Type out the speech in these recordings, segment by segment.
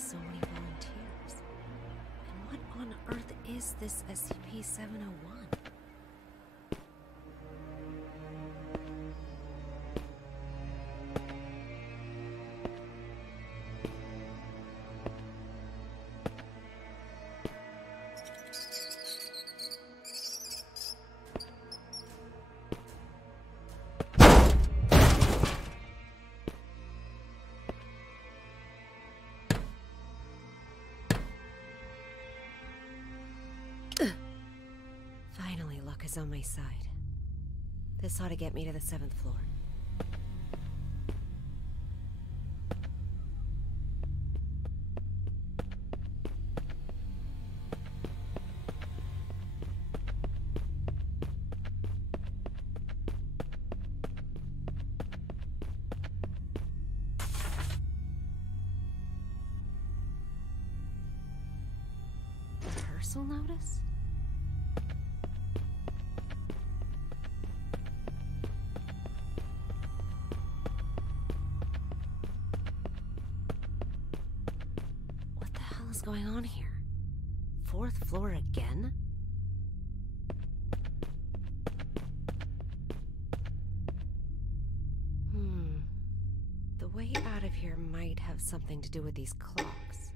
so many volunteers. And what on earth is this SCP-701? Finally, luck is on my side. This ought to get me to the 7th floor. Rehearsal notice? What's going on here? 4th floor again? The way out of here might have something to do with these clocks.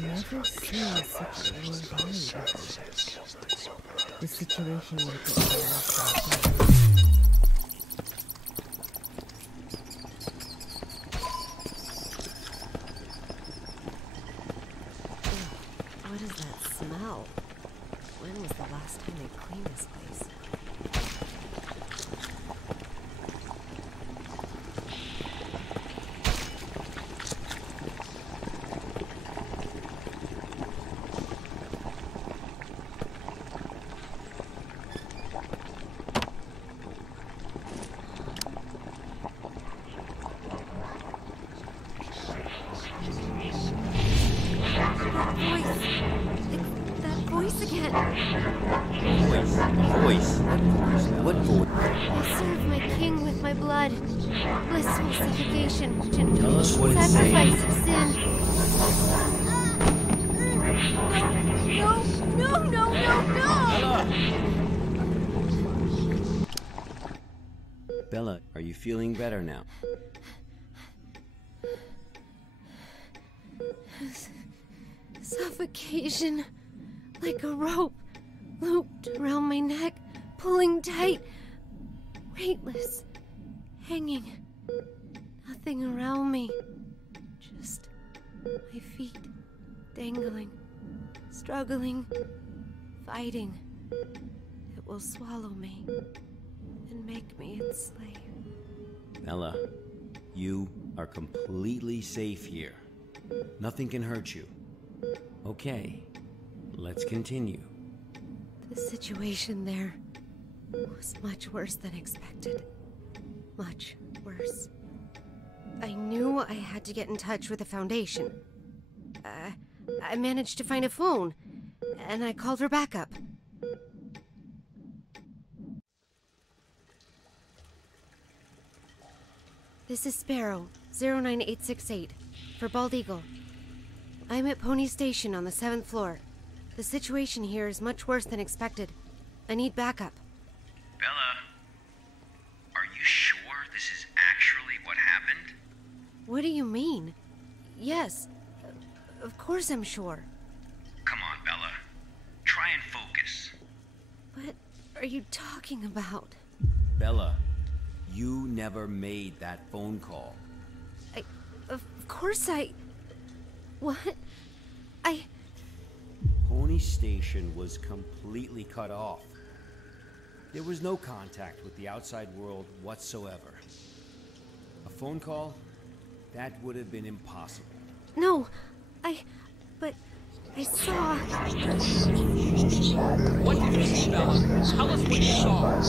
never seen such a low value before. The situation might be What is that smell? When was the last time they cleaned this place? What voice? I serve my king with my blood. Blissful suffocation. Tell us what it's saying. Sacrifice of sin. No. Bella, are you feeling better now? Suffocation. Like a rope. Looped around my neck. Pulling tight. Weightless. Hanging. Nothing around me. Just my feet. Dangling. Struggling. Fighting. It will swallow me. And make me its slave. Bella, you are completely safe here. Nothing can hurt you. Okay, let's continue. The situation there was much worse than expected. Much worse. I knew I had to get in touch with the Foundation. I managed to find a phone, and I called for backup. This is Sparrow, 09868, for Bald Eagle. I'm at Pony Station on the 7th floor. The situation here is much worse than expected. I need backup. Bella, are you sure this is actually what happened? What do you mean? Yes, of course I'm sure. Come on, Bella. Try and focus. What are you talking about? Bella, you never made that phone call. Of course What? Pony Station was completely cut off. There was no contact with the outside world whatsoever. A phone call? That would have been impossible. No, but I saw... What did you see, Bella? Tell us what you saw.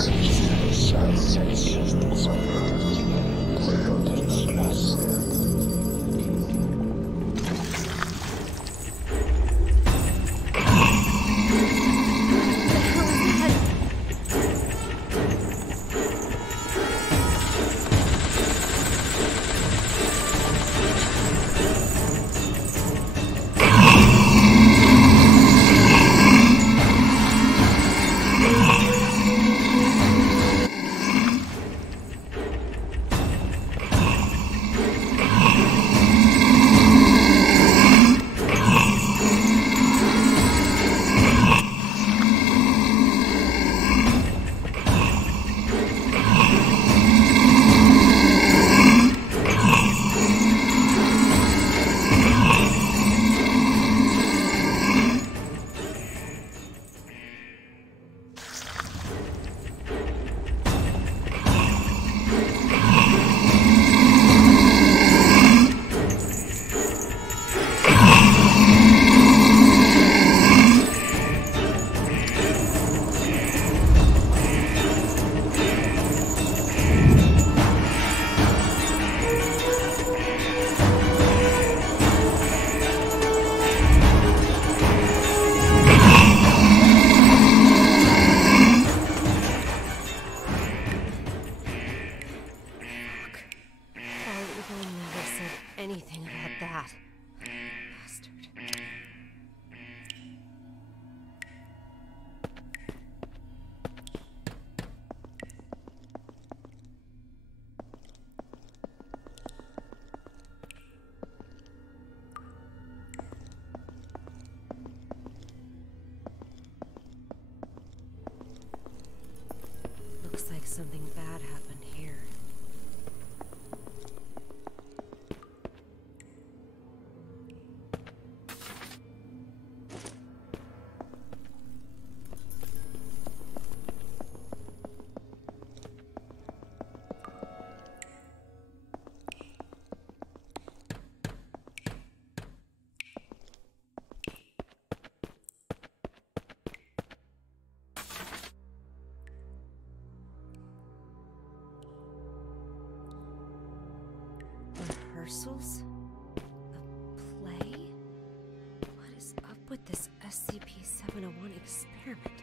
something bad happened here. Rehearsals? A play? What is up with this SCP-701 experiment?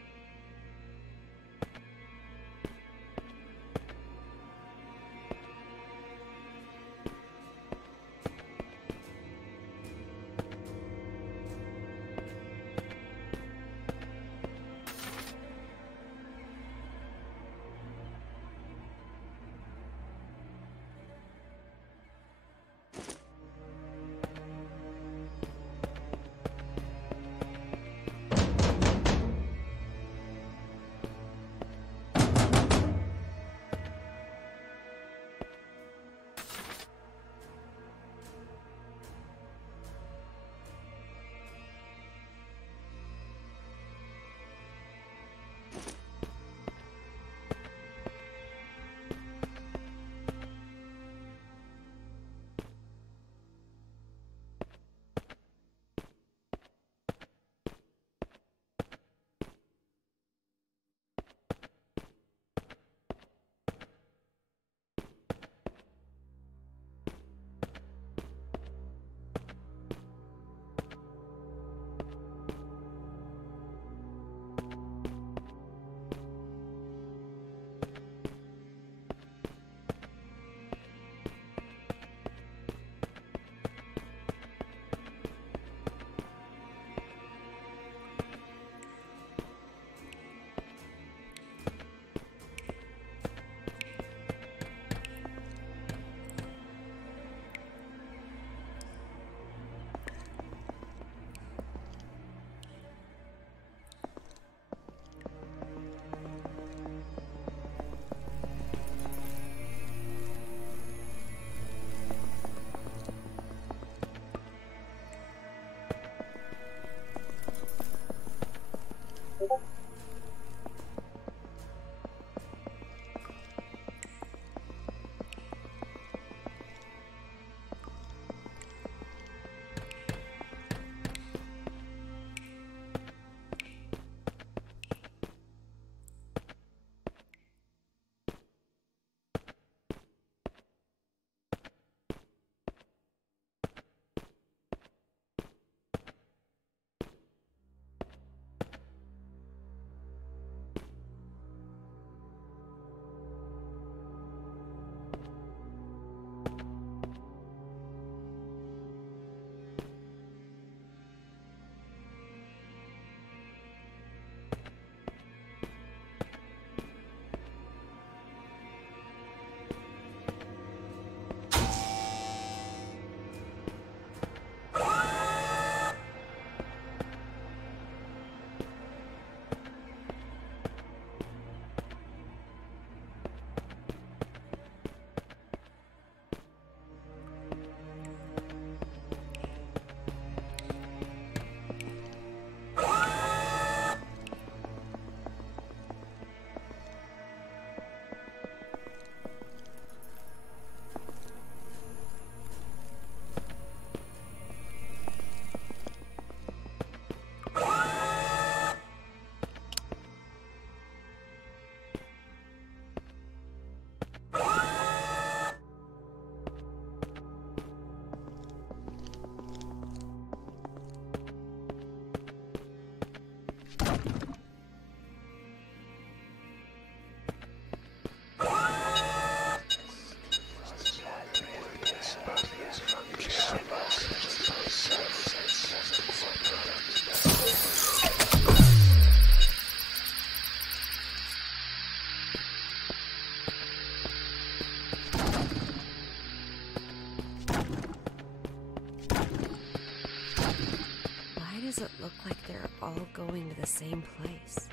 does it look like they're all going to the same place?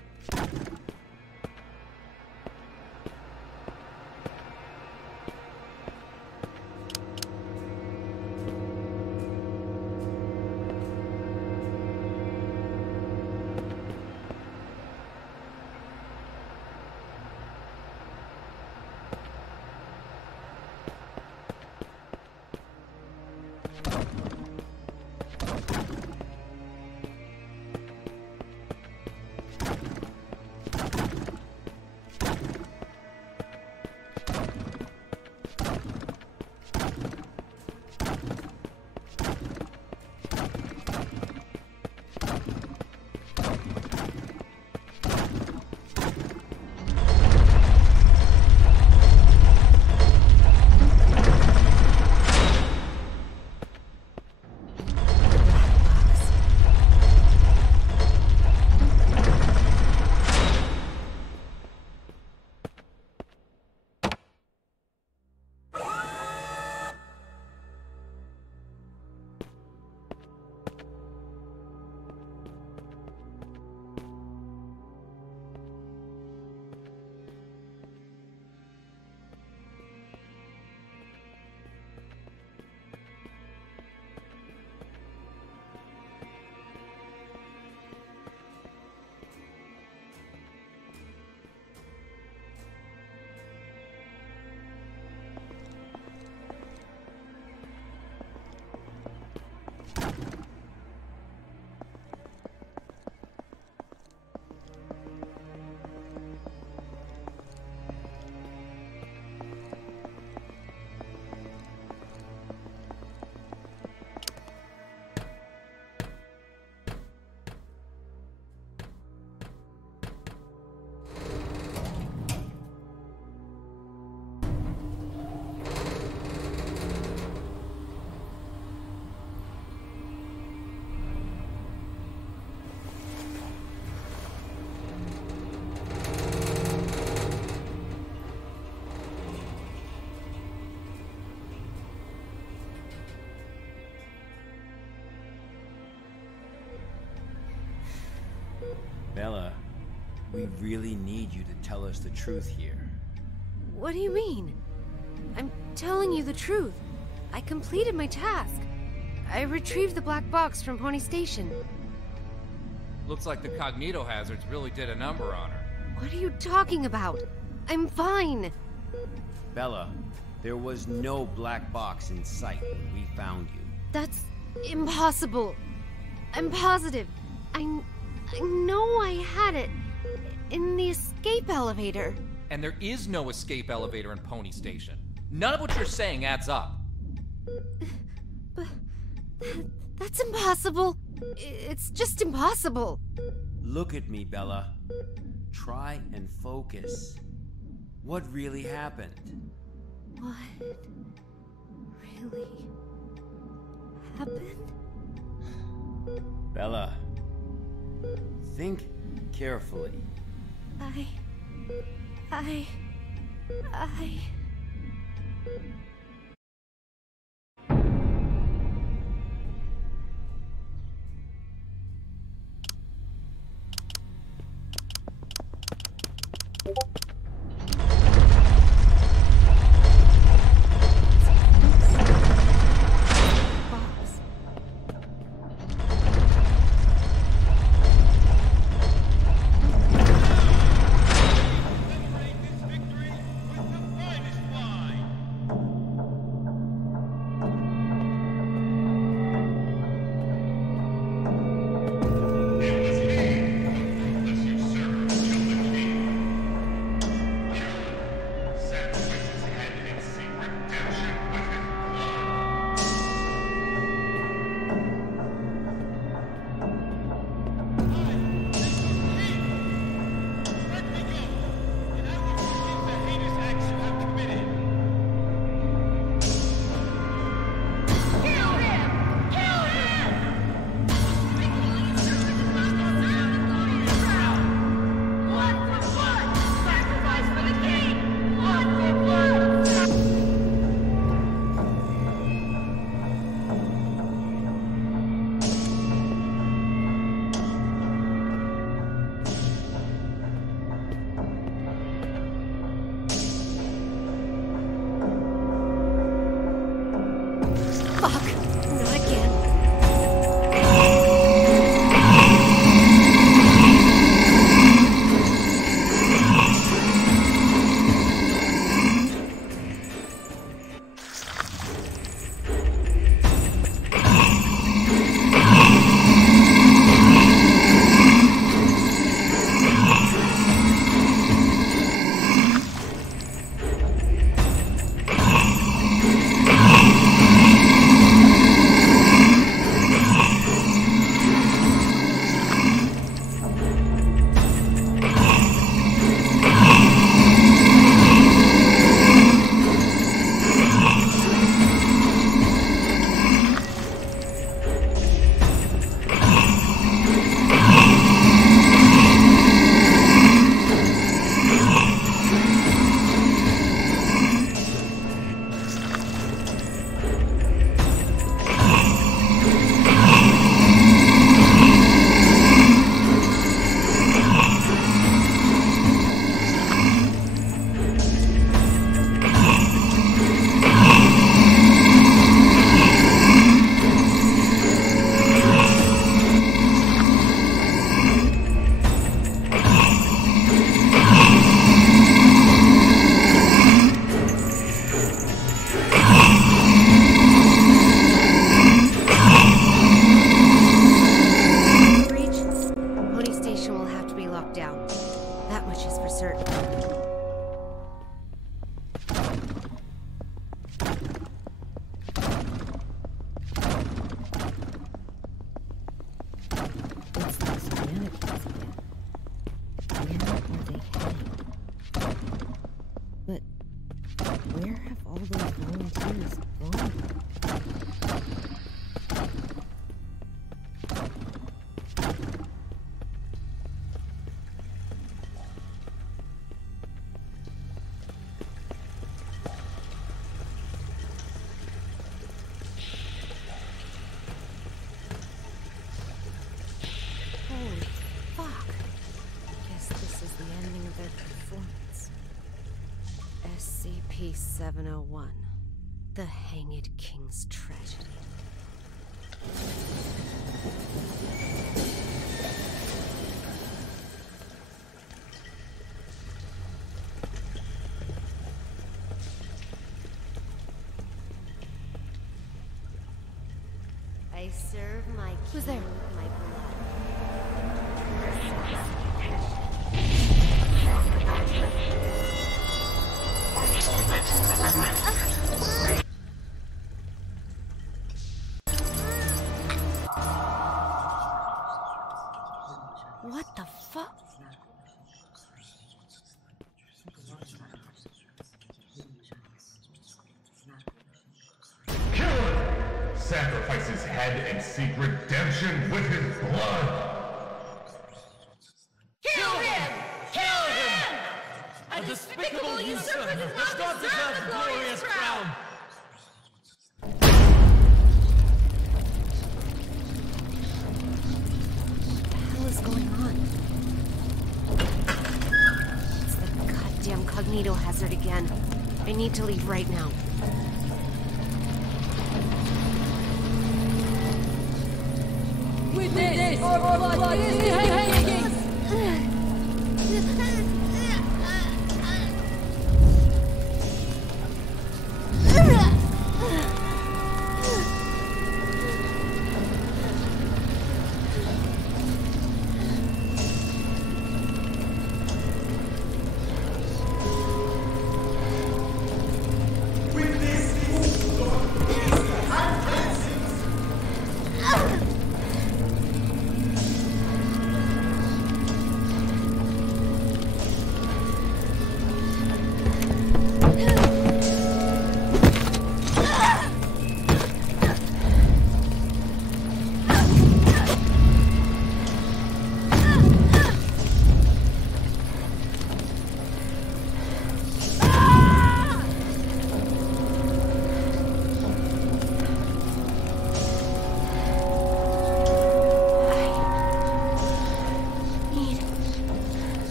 Bella, we really need you to tell us the truth here. What do you mean? I'm telling you the truth. I completed my task. I retrieved the black box from Pony Station. Looks like the cognito hazards really did a number on her. What are you talking about? I'm fine. Bella, there was no black box in sight when we found you. That's impossible. I'm positive. I know I had it in the escape elevator. And there is no escape elevator in Pony Station. None of what you're saying adds up. But that's impossible. It's just impossible. Look at me, Bella. Try and focus. What really happened? What really happened? Bella, think carefully. I... Where have all those volunteers gone? Holy fuck. Guess this is the ending of their performance. SCP-701. The Hanged King's Tragedy. I serve my king. Who's there? With my What the fuck? Kill him! Sacrifice his head and seek redemption with his blood! Kill him! Kill him! A despicable usurper does not deserve the glorious crown! What is going on? It's the goddamn cognito hazard again. I need to leave right now. Witness! Our blood is the hanging!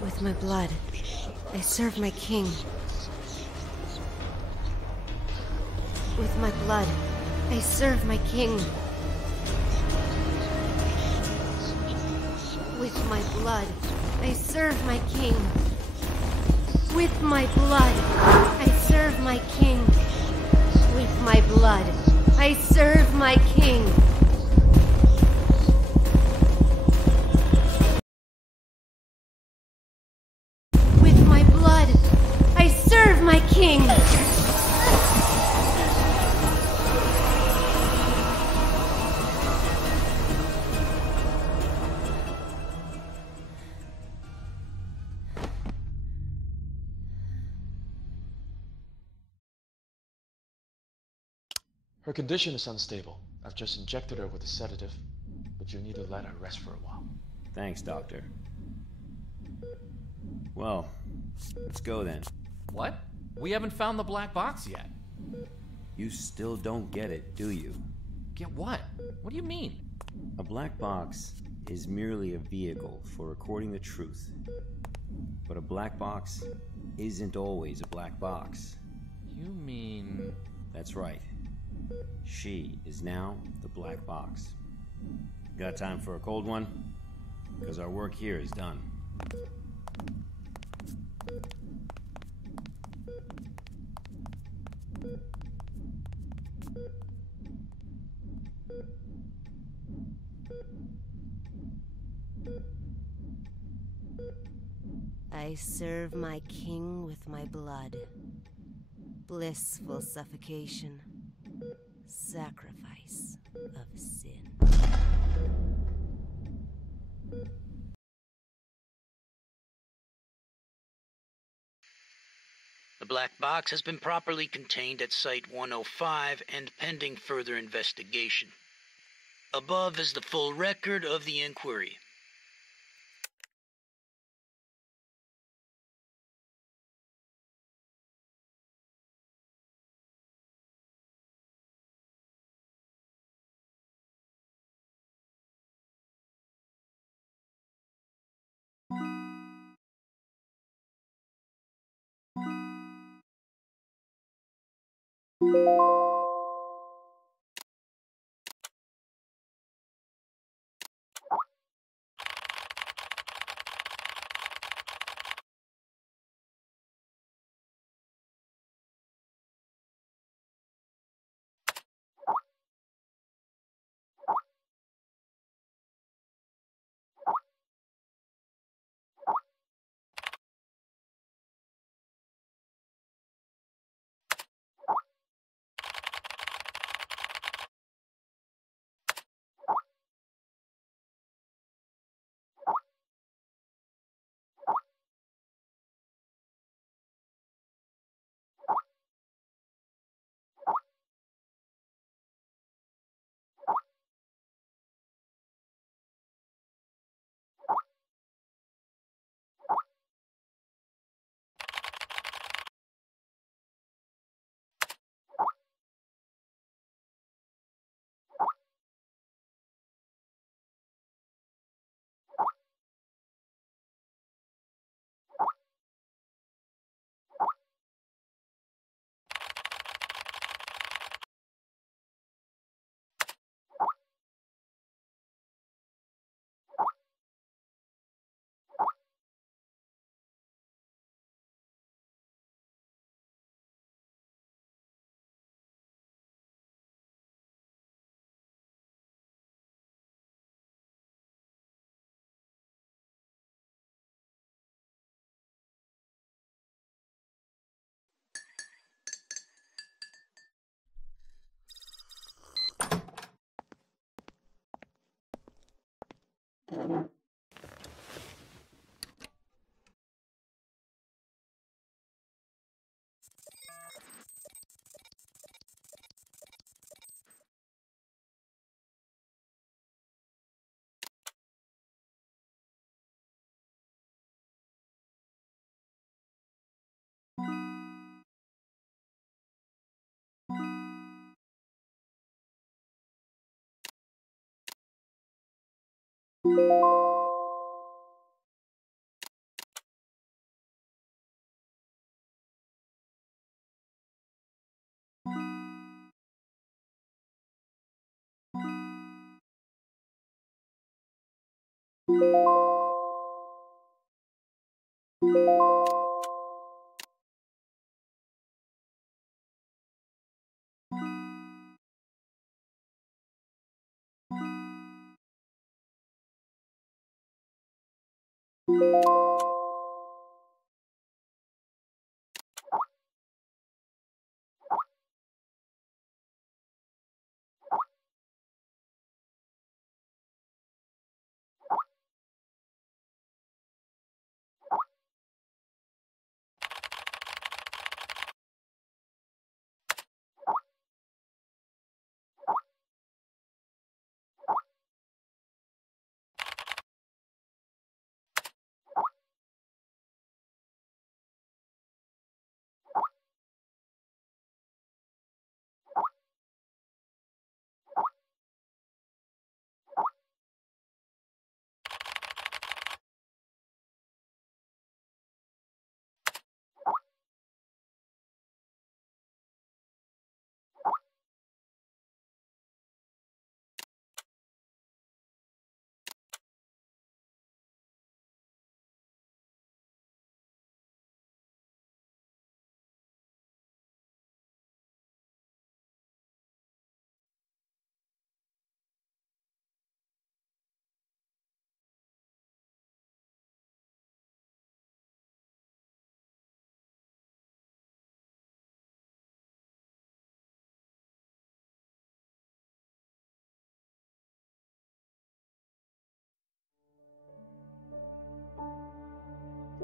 With my blood, I serve my king. With my blood, I serve my king. With my blood, I serve my king. With my blood, I serve my king. With my blood, I serve my king. With my blood, I serve my king. Her condition is unstable. I've just injected her with a sedative, but you need to let her rest for a while. Thanks, Doctor. Well, let's go then. What? We haven't found the black box yet. You still don't get it, do you? Get what? What do you mean? A black box is merely a vehicle for recording the truth. But a black box isn't always a black box. You mean... That's right. She is now the black box. Got time for a cold one? Because our work here is done. I serve my king with my blood. Blissful suffocation. Sacrifice of sin. The black box has been properly contained at Site-105 and pending further investigation. Above is the full record of the inquiry.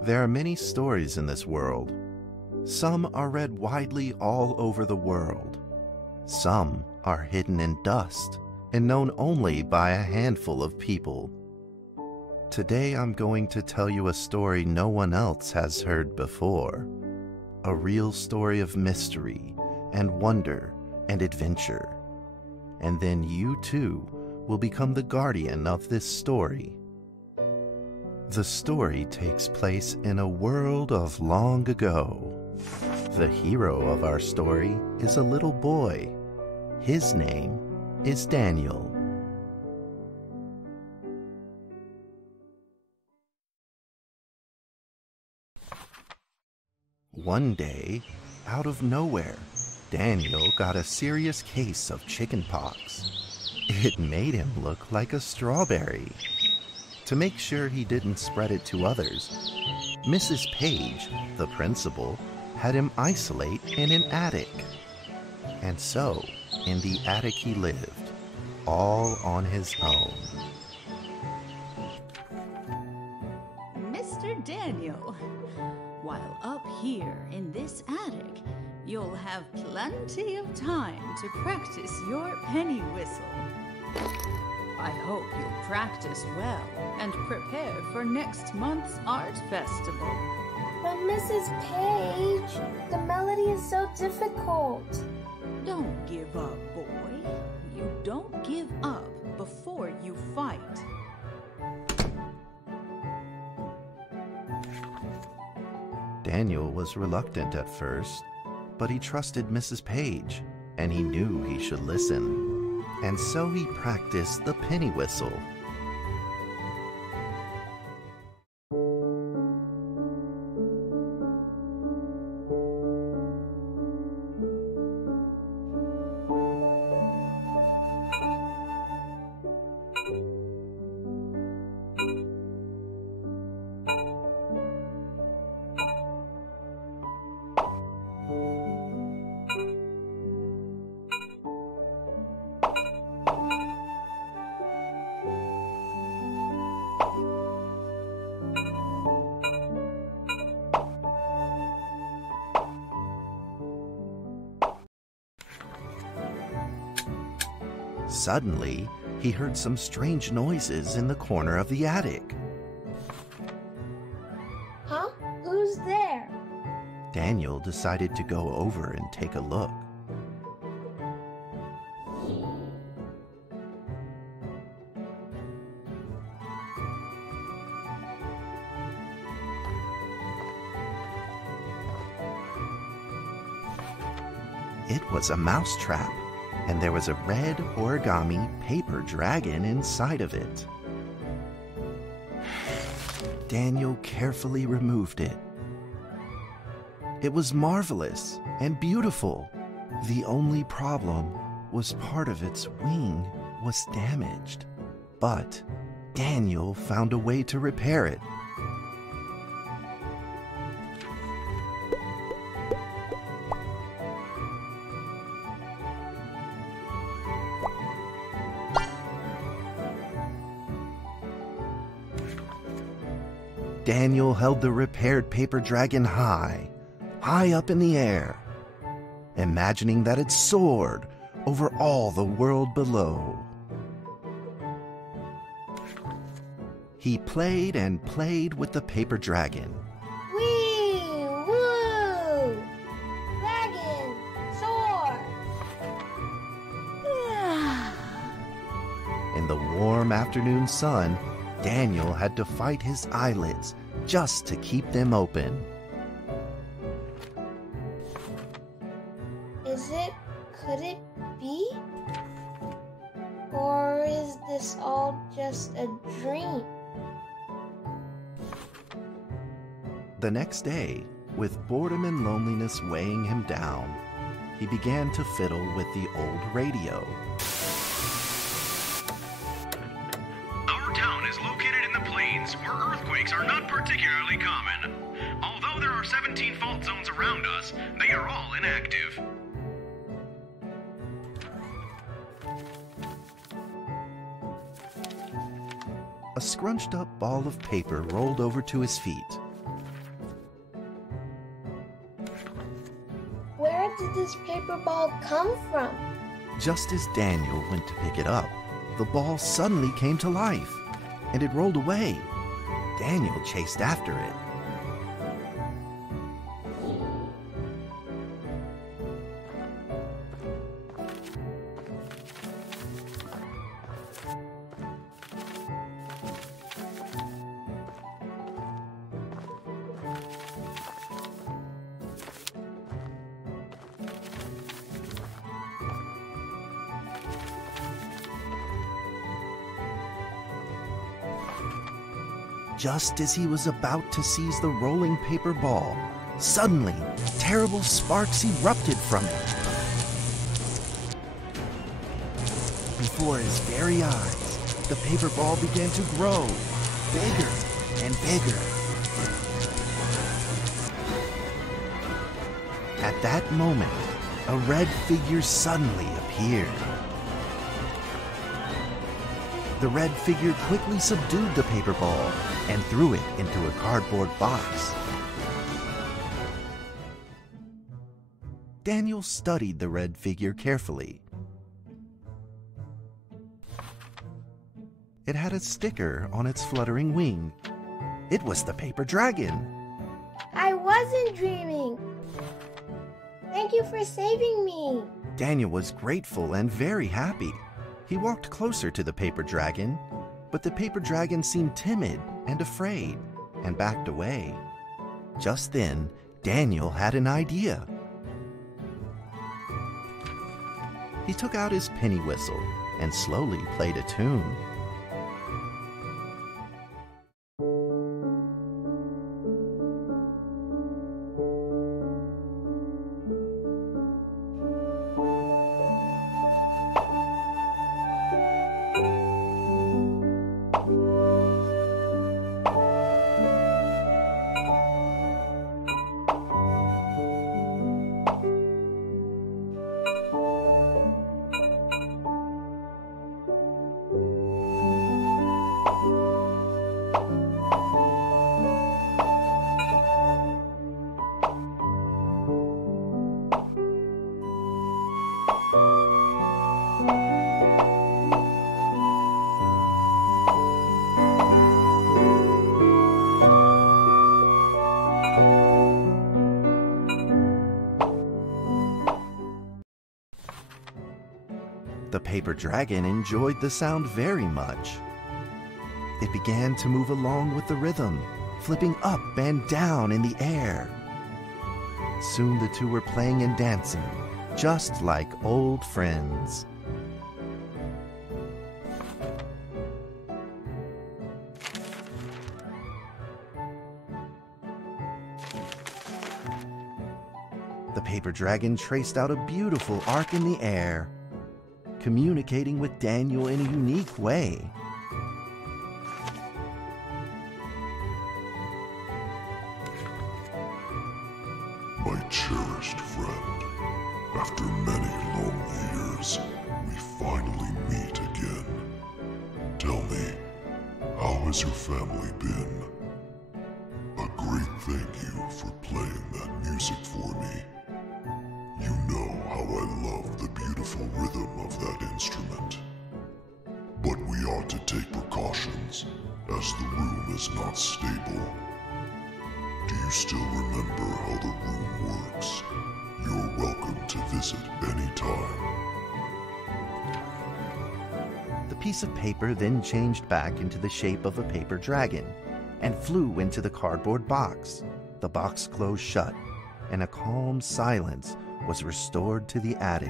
There are many stories in this world. Some are read widely all over the world. Some are hidden in dust and known only by a handful of people. Today I'm going to tell you a story no one else has heard before. A real story of mystery and wonder and adventure. And then you too will become the guardian of this story. The story takes place in a world of long ago. The hero of our story is a little boy. His name is Daniel. One day, out of nowhere, Daniel got a serious case of chickenpox. It made him look like a strawberry. To make sure he didn't spread it to others, Mrs. Page, the principal, had him isolate in an attic. And so, in the attic he lived, all on his own. Mr. Daniel, while up here in this attic, you'll have plenty of time to practice your penny whistle. I hope you'll practice well and prepare for next month's art festival. But Mrs. Page, the melody is so difficult. Don't give up, boy. You don't give up before you fight. Daniel was reluctant at first, but he trusted Mrs. Page, and he knew he should listen. And so he practiced the penny whistle. Suddenly, he heard some strange noises in the corner of the attic. Huh? Who's there? Daniel decided to go over and take a look. It was a mousetrap, and there was a red origami paper dragon inside of it. Daniel carefully removed it. It was marvelous and beautiful. The only problem was part of its wing was damaged. But Daniel found a way to repair it. Daniel held the repaired paper dragon high up in the air, imagining that it soared over all the world below. He played and played with the paper dragon. Wee! Woo! Dragon! Soar! In the warm afternoon sun, Daniel had to fight his eyelids just to keep them open. Could it be? Or is this all just a dream? The next day, with boredom and loneliness weighing him down, he began to fiddle with the old radio. Our town is located in the plains where earthquakes are not particularly common. Although there are 17 fault zones around us, they are all inactive. A scrunched up ball of paper rolled over to his feet. Where did this paper ball come from? Just as Daniel went to pick it up, the ball suddenly came to life, and it rolled away. Daniel chased after it. Just as he was about to seize the rolling paper ball, suddenly, terrible sparks erupted from it. Before his very eyes, the paper ball began to grow, bigger and bigger. At that moment, a red figure suddenly appeared. The red figure quickly subdued the paper ball and threw it into a cardboard box. Daniel studied the red figure carefully. It had a sticker on its fluttering wing. It was the paper dragon. I wasn't dreaming. Thank you for saving me. Daniel was grateful and very happy. He walked closer to the paper dragon, but the paper dragon seemed timid and afraid and backed away. Just then, Daniel had an idea. He took out his penny whistle and slowly played a tune. The paper dragon enjoyed the sound very much. It began to move along with the rhythm, flipping up and down in the air. Soon the two were playing and dancing, just like old friends. The paper dragon traced out a beautiful arc in the air, communicating with Daniel in a unique way. My cherished friend, after many long years, we finally meet again. Tell me, how has your family been? A great thank you for playing that music for me. You know how I love the beautiful rhythm of that instrument. But we ought to take precautions, as the room is not stable. Do you still remember how the room works? You're welcome to visit any time. The piece of paper then changed back into the shape of a paper dragon and flew into the cardboard box. The box closed shut, and a calm silence was restored to the attic.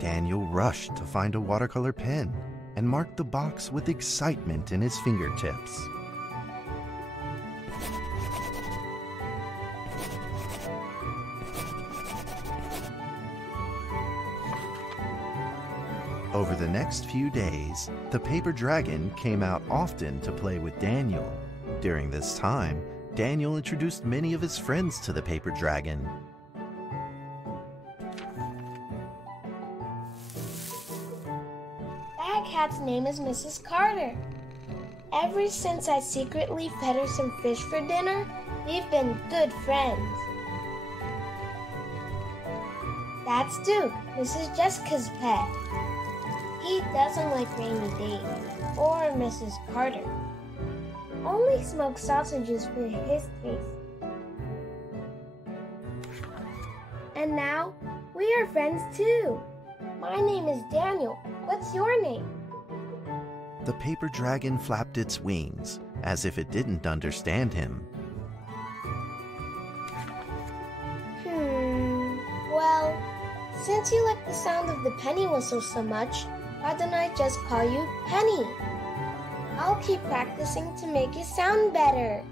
Daniel rushed to find a watercolor pen and marked the box with excitement in his fingertips. Over the next few days, the paper dragon came out often to play with Daniel. During this time, Daniel introduced many of his friends to the paper dragon. That cat's name is Mrs. Carter. Ever since I secretly fed her some fish for dinner, we've been good friends. That's Duke, Mrs. Jessica's pet. He doesn't like rainy days or Mrs. Carter. Only smoked sausages for his taste. And now, we are friends too. My name is Daniel. What's your name? The paper dragon flapped its wings, as if it didn't understand him. Well, since you like the sound of the penny whistle so much, why don't I just call you Penny? I'll keep practicing to make it sound better.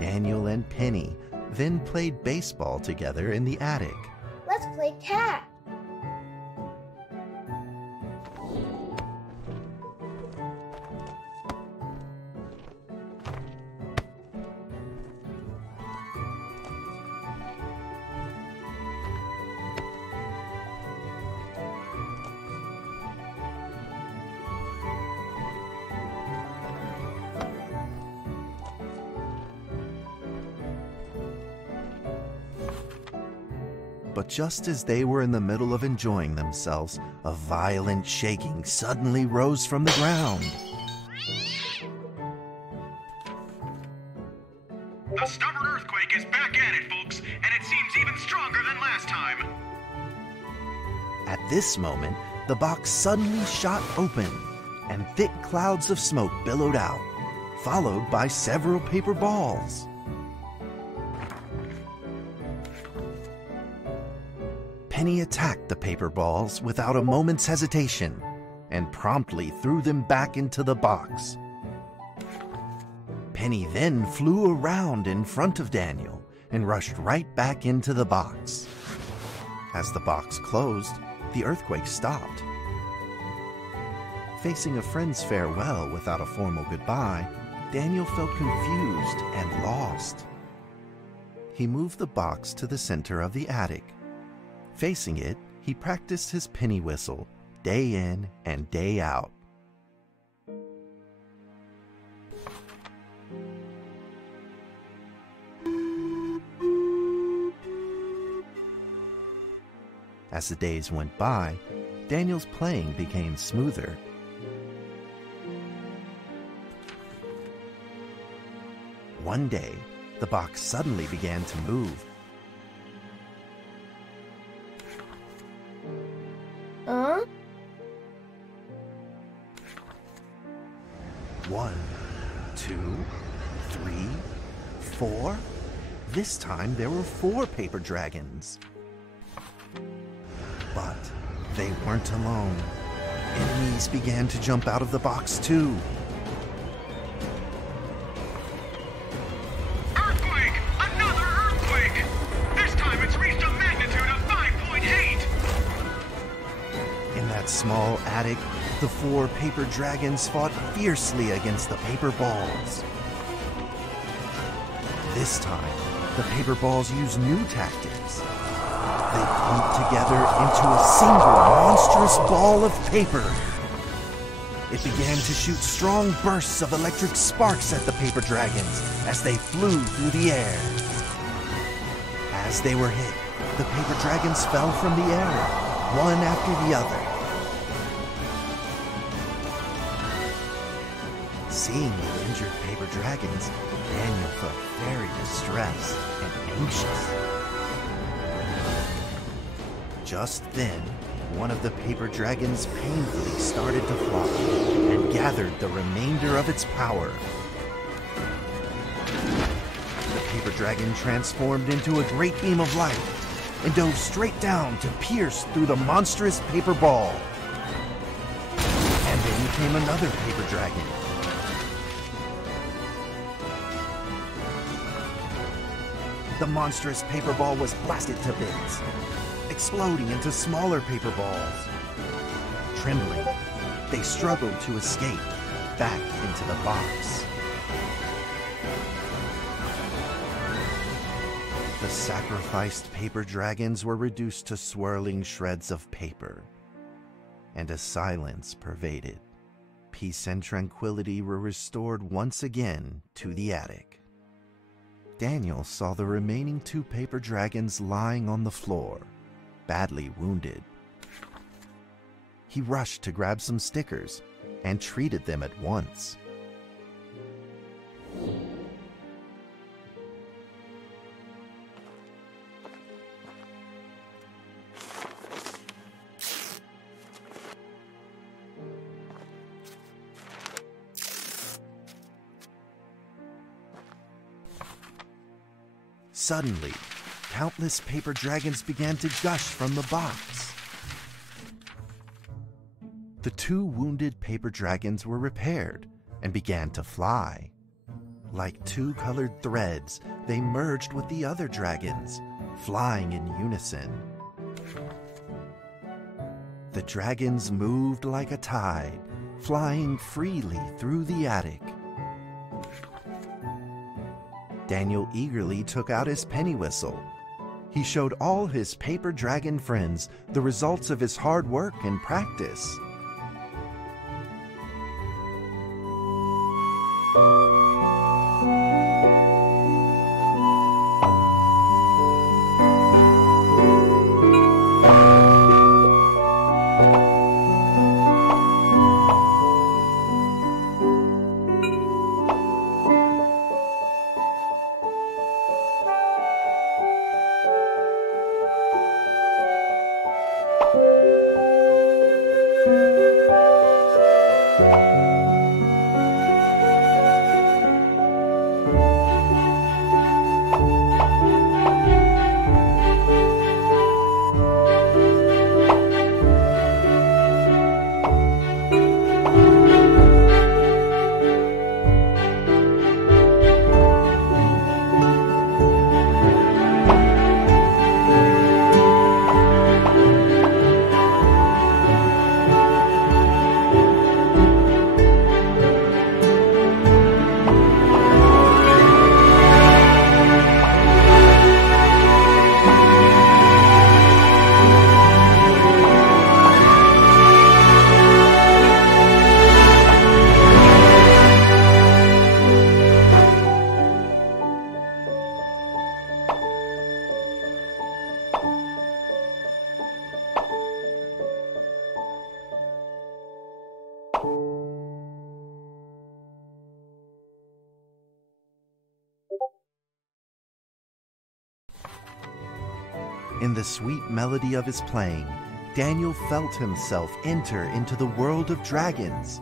Daniel and Penny then played baseball together in the attic. Let's play cat. But just as they were in the middle of enjoying themselves, a violent shaking suddenly rose from the ground. A stubborn earthquake is back at it, folks, and it seems even stronger than last time. At this moment, the box suddenly shot open, and thick clouds of smoke billowed out, followed by several paper balls. Penny attacked the paper balls without a moment's hesitation and promptly threw them back into the box. Penny then flew around in front of Daniel and rushed right back into the box. As the box closed, the earthquake stopped. Facing a friend's farewell without a formal goodbye, Daniel felt confused and lost. He moved the box to the center of the attic. Facing it, he practiced his penny whistle day in and day out. As the days went by, Daniel's playing became smoother. One day, the box suddenly began to move. Huh? 1, 2, 3, 4. This time there were 4 paper dragons. But they weren't alone. Enemies began to jump out of the box too. Earthquake! Another earthquake! This time it's reached a magnitude of 5.8! In that small attic, the 4 paper dragons fought fiercely against the paper balls. This time, the paper balls used new tactics. They clumped together into a single monstrous ball of paper. It began to shoot strong bursts of electric sparks at the paper dragons as they flew through the air. As they were hit, the paper dragons fell from the air, one after the other. Seeing the injured paper dragons, Daniel felt very distressed and anxious. Just then, one of the paper dragons painfully started to fly and gathered the remainder of its power. The paper dragon transformed into a great beam of light and dove straight down to pierce through the monstrous paper ball. And then came another paper dragon. The monstrous paper ball was blasted to bits, exploding into smaller paper balls. Trembling, they struggled to escape back into the box. The sacrificed paper dragons were reduced to swirling shreds of paper, and a silence pervaded peace and tranquility were restored once again to the attic. Daniel saw the remaining 2 paper dragons lying on the floor, badly wounded. He rushed to grab some stickers and treated them at once. Suddenly, countless paper dragons began to gush from the box. The 2 wounded paper dragons were repaired and began to fly. Like 2 colored threads, they merged with the other dragons, flying in unison. The dragons moved like a tide, flying freely through the attic. Daniel eagerly took out his penny whistle. He showed all his paper dragon friends the results of his hard work and practice. In the sweet melody of his playing, Daniel felt himself enter into the world of dragons.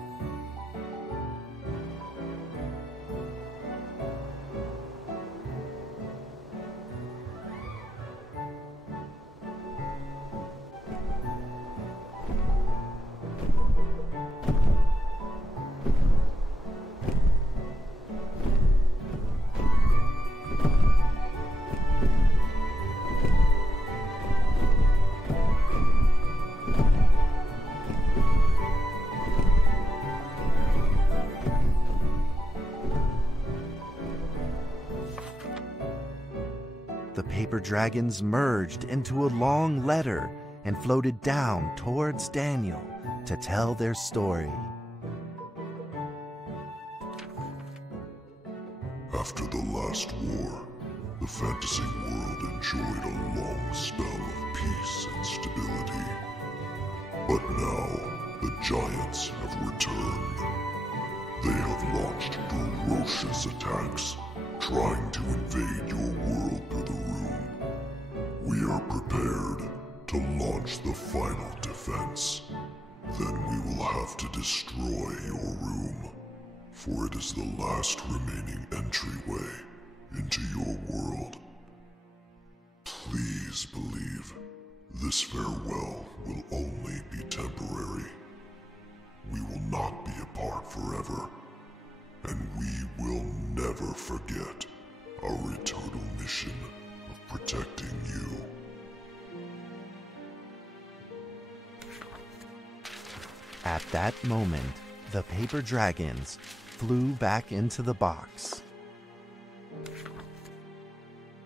The paper dragons merged into a long letter and floated down towards Daniel to tell their story. After the last war, the fantasy world enjoyed a long spell of peace and stability. But now, the giants have returned. They have launched ferocious attacks, trying to invade your world through the room. We are prepared to launch the final defense. Then we will have to destroy your room, for it is the last remaining entryway into your world. Please believe this farewell will only be temporary. We will not be apart forever, and we will never forget our eternal mission of protecting you. At that moment, the paper dragons flew back into the box.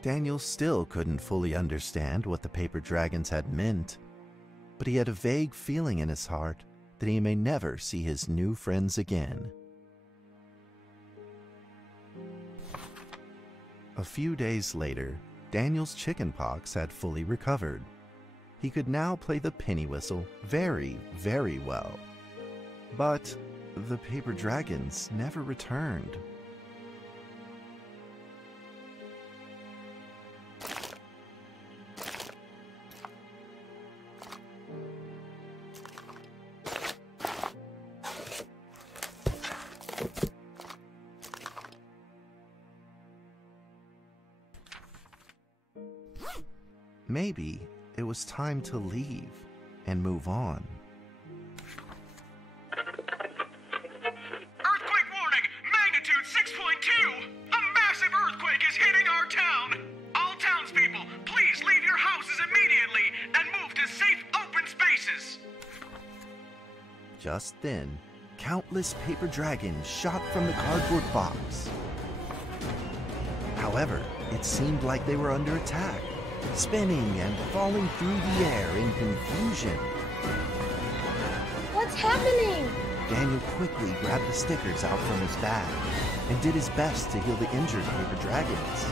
Daniel still couldn't fully understand what the paper dragons had meant, but he had a vague feeling in his heart that he may never see his new friends again. A few days later, Daniel's chickenpox had fully recovered. He could now play the penny whistle very, very well. But the paper dragons never returned. Maybe it was time to leave and move on. Earthquake warning! Magnitude 6.2! A massive earthquake is hitting our town! All townspeople, please leave your houses immediately and move to safe open spaces! Just then, countless paper dragons shot from the cardboard box. However, it seemed like they were under attack, spinning and falling through the air in confusion. What's happening? Daniel quickly grabbed the stickers out from his bag and did his best to heal the injured paper dragons.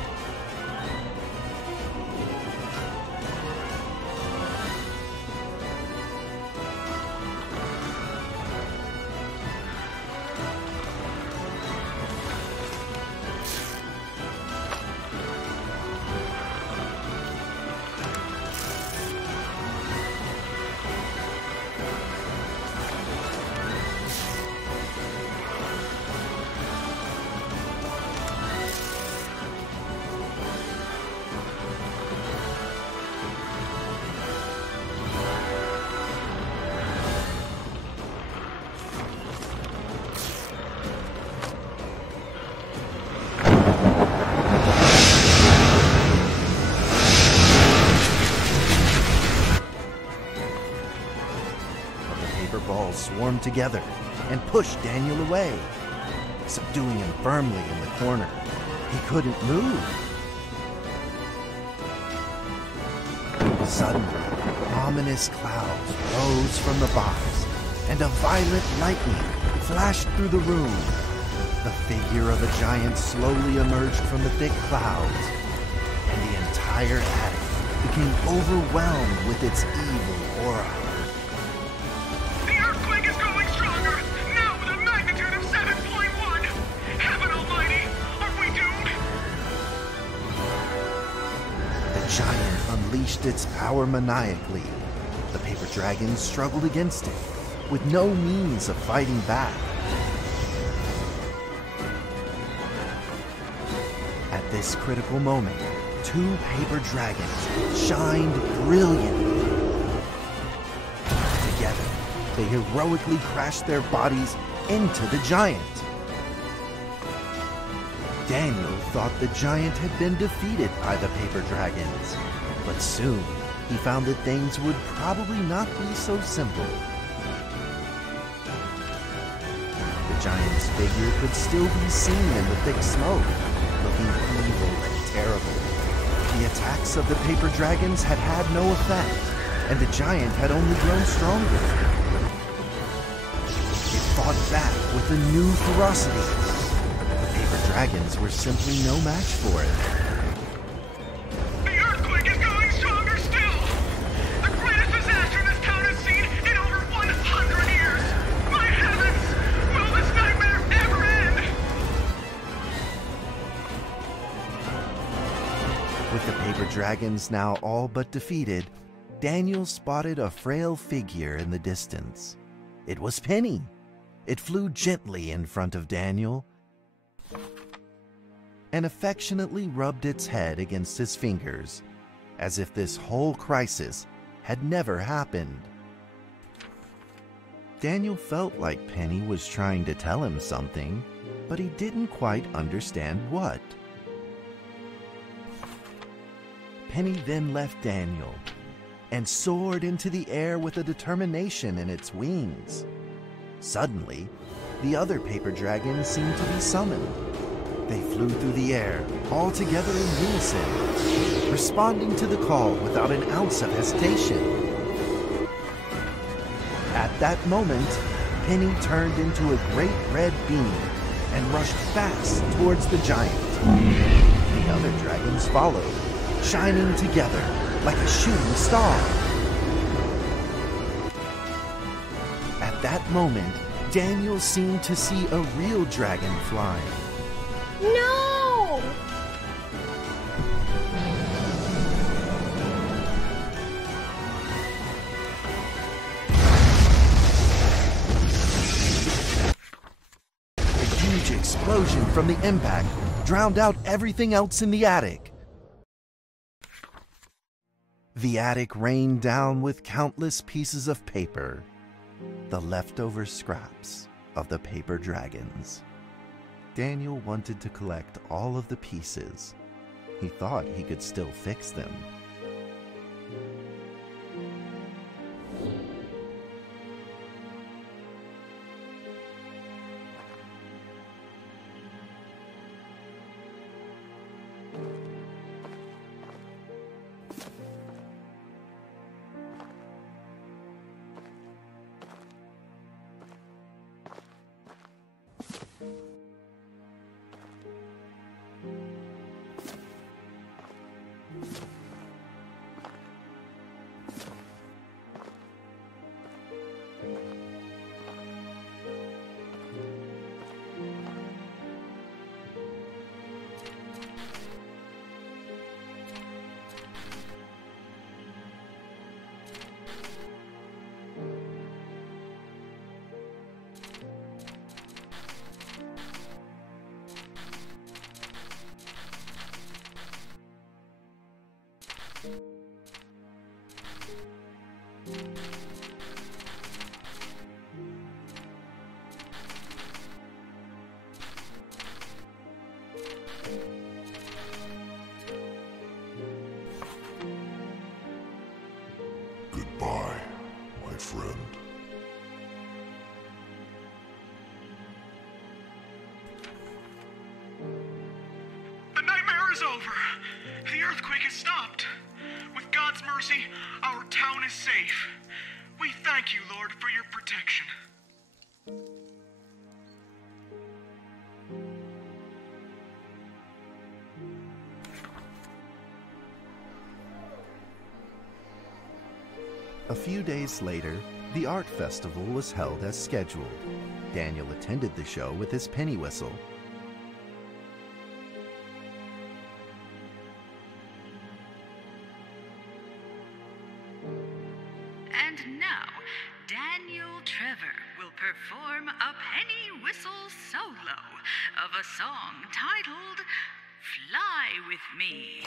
Swarmed together and pushed Daniel away, subduing him firmly in the corner. He couldn't move. Suddenly, ominous clouds rose from the box, and a violent lightning flashed through the room. The figure of a giant slowly emerged from the thick clouds, and the entire attic became overwhelmed with its evil aura. Unleashed its power maniacally. The paper dragons struggled against it, with no means of fighting back. At this critical moment, two paper dragons shined brilliantly. Together, they heroically crashed their bodies into the giant. Daniel thought the giant had been defeated by the paper dragons. But soon, he found that things would probably not be so simple. The giant's figure could still be seen in the thick smoke, looking evil and terrible. The attacks of the paper dragons had had no effect, and the giant had only grown stronger. It fought back with a new ferocity. The paper dragons were simply no match for it. With the paper dragons now all but defeated, Daniel spotted a frail figure in the distance. It was Penny. It flew gently in front of Daniel and affectionately rubbed its head against his fingers, as if this whole crisis had never happened. Daniel felt like Penny was trying to tell him something, but he didn't quite understand what. Penny then left Daniel and soared into the air with a determination in its wings. Suddenly, the other paper dragons seemed to be summoned. They flew through the air, all together in unison, responding to the call without an ounce of hesitation. At At that moment, Penny turned into a great red beam and rushed fast towards the giant. The other dragons followed, shining together like a shooting star. At that moment, Daniel seemed to see a real dragon flying. No! A huge explosion from the impact drowned out everything else in the attic. The attic rained down with countless pieces of paper, the leftover scraps of the paper dragons. Daniel wanted to collect all of the pieces. He thought he could still fix them. Goodbye, my friend. The nightmare is over. The earthquake has stopped. With God's mercy, our town is safe. We thank you, Lord, for your protection. A few days later, the art festival was held as scheduled. Daniel attended the show with his penny whistle. And now, Daniel Trevor will perform a penny whistle solo of a song titled Fly With Me.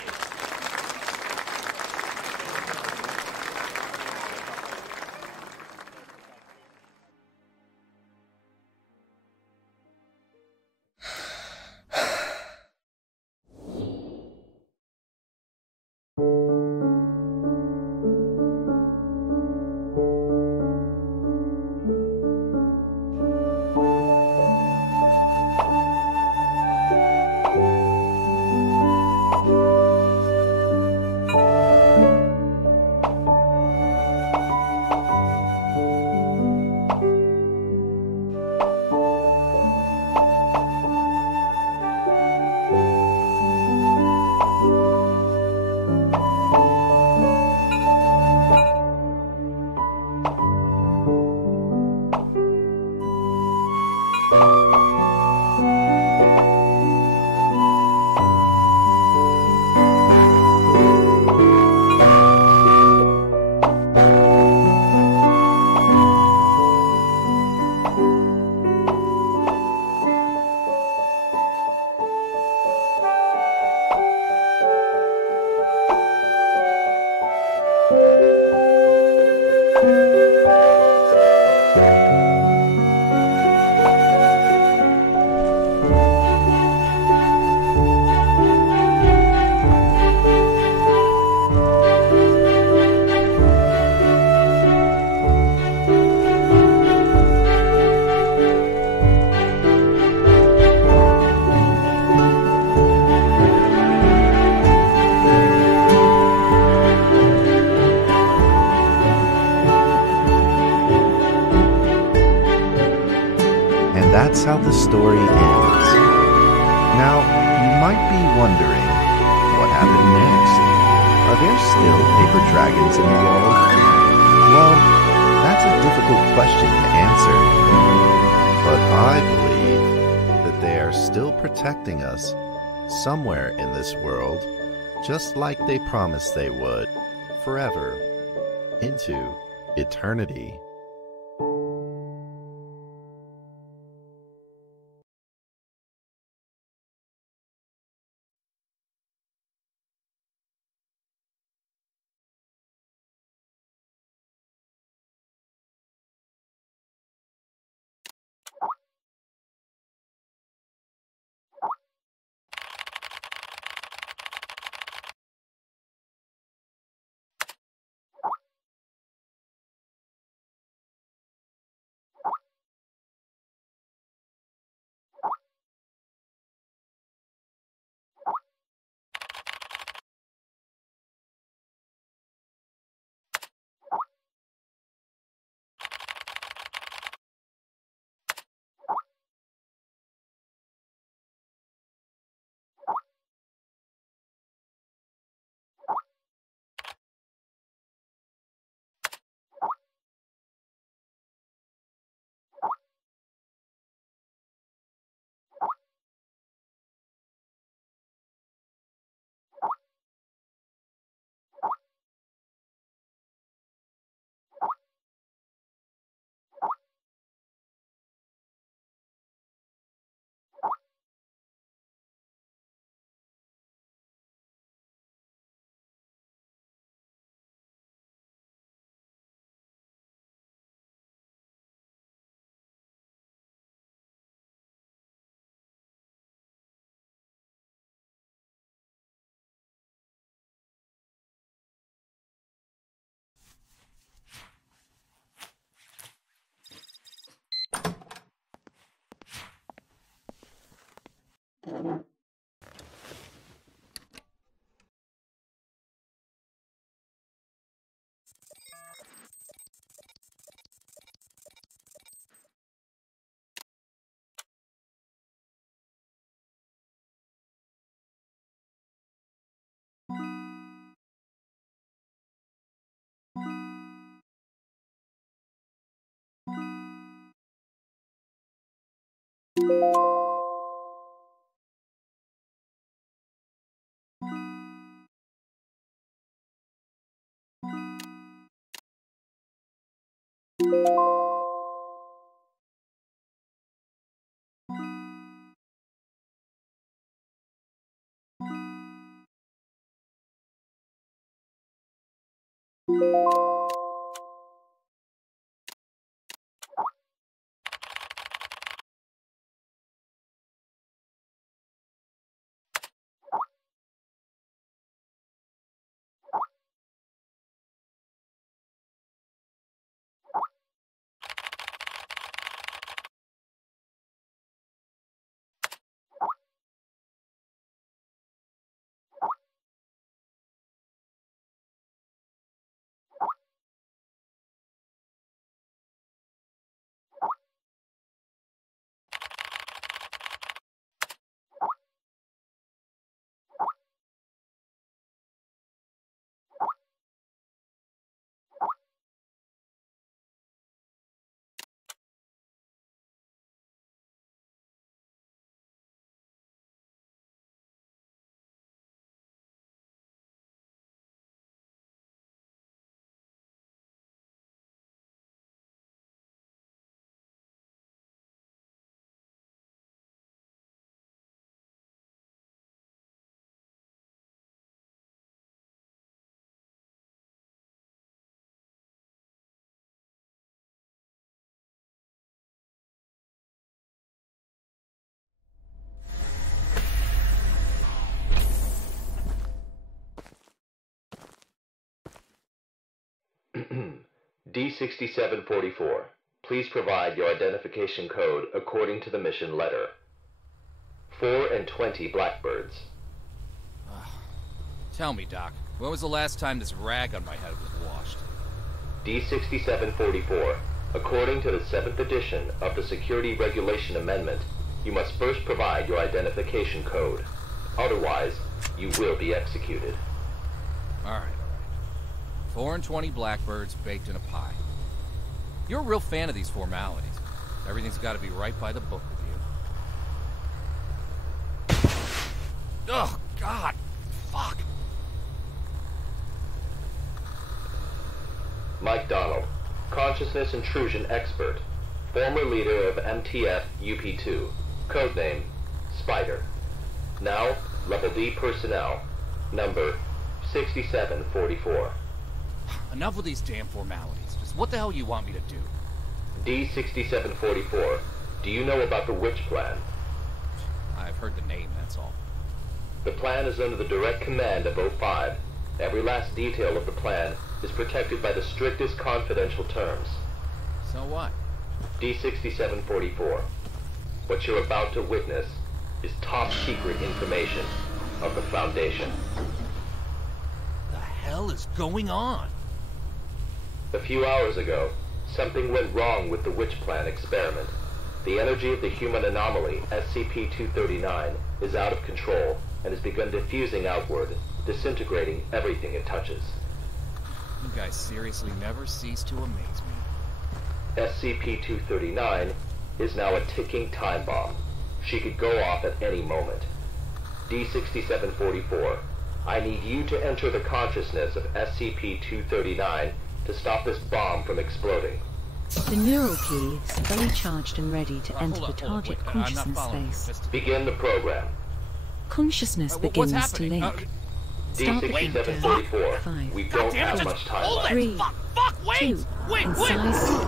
how the story ends. Now, you might be wondering, what happened next? Are there still paper dragons in the world? Well, that's a difficult question to answer. But I believe that they are still protecting us somewhere in this world, just like they promised they would, forever, into eternity. D6744, please provide your identification code according to the mission letter. 4 and 20 blackbirds. Tell me, Doc, when was the last time this rag on my head was washed? D6744, According to the 7th edition of the Security Regulation Amendment, you must first provide your identification code. Otherwise, you will be executed. Alright. 4 and 20 blackbirds baked in a pie. You're a real fan of these formalities. Everything's got to be right by the book with you. Oh, God. Fuck. Mike Donald, Consciousness Intrusion Expert, former leader of MTF UP2, codename Spider. Now, Level D personnel, number 6744. Enough with these damn formalities. Just what the hell you want me to do? D6744, do you know about the Witch Plan? I've heard the name, that's all. The plan is under the direct command of 05. Every last detail of the plan is protected by the strictest confidential terms. So what? D6744. What you're about to witness is top secret information of the Foundation. The hell is going on? A few hours ago, something went wrong with the Witch Plan experiment. The energy of the human anomaly, SCP-239, is out of control and has begun diffusing outward, disintegrating everything it touches. You guys seriously never cease to amaze me. SCP-239 is now a ticking time bomb. She could go off at any moment. D6744, I need you to enter the consciousness of SCP-239 to stop this bomb from exploding. The neural key is fully charged and ready to enter the target consciousness space. Begin the program. Consciousness begins to link. Start the countdown. 5, We don't have much time left. 3, 2, concise.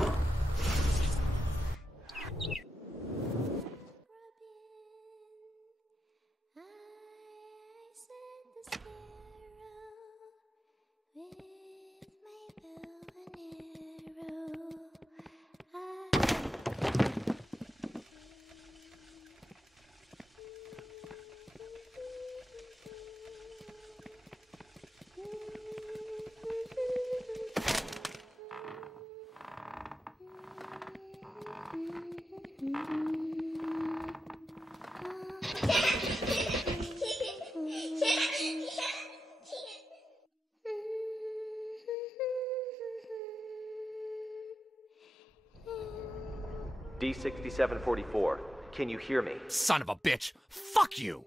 D6744, can you hear me? Son of a bitch! Fuck you!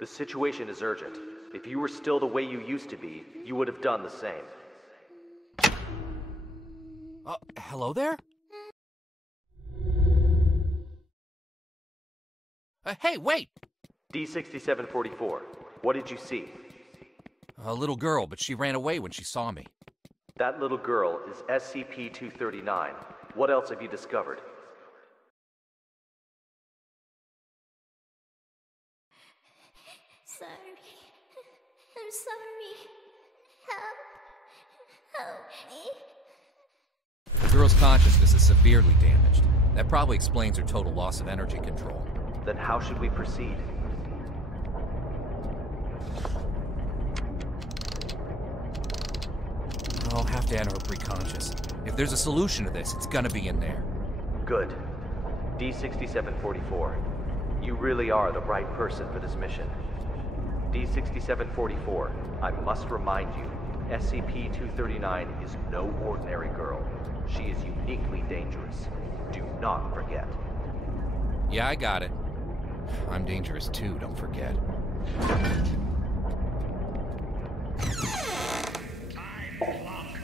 The situation is urgent. If you were still the way you used to be, you would have done the same. Hello there? Hey, wait! D6744, what did you see? A little girl, but she ran away when she saw me. That little girl is SCP-239. What else have you discovered? Sorry. I'm sorry. Help me. The girl's consciousness is severely damaged. That probably explains her total loss of energy control. Then how should we proceed? I'll have to enter her preconscious. If there's a solution to this, it's gonna be in there. Good. D6744, you really are the right person for this mission. D6744, I must remind you, SCP-239 is no ordinary girl. She is uniquely dangerous. Do not forget. Yeah, I got it. I'm dangerous too, don't forget. Time clock.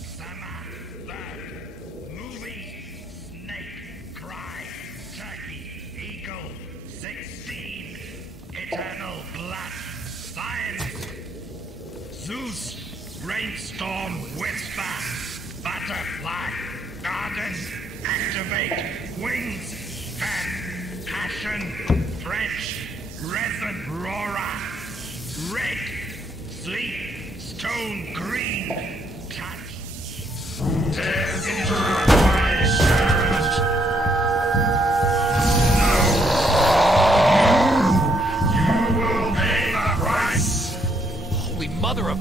Summer bird. Movie. Snake. Cry. Turkey. Eagle. 16. Eternal blood. Science. Zeus. Rainstorm. Whisper. Butterfly. Garden. Activate. Wings. Fan. Passion. French. Resin. Roarer. Red. Sleep. Stone. Green. Touch. Death into my shadows. No. You will pay the price. Holy mother of...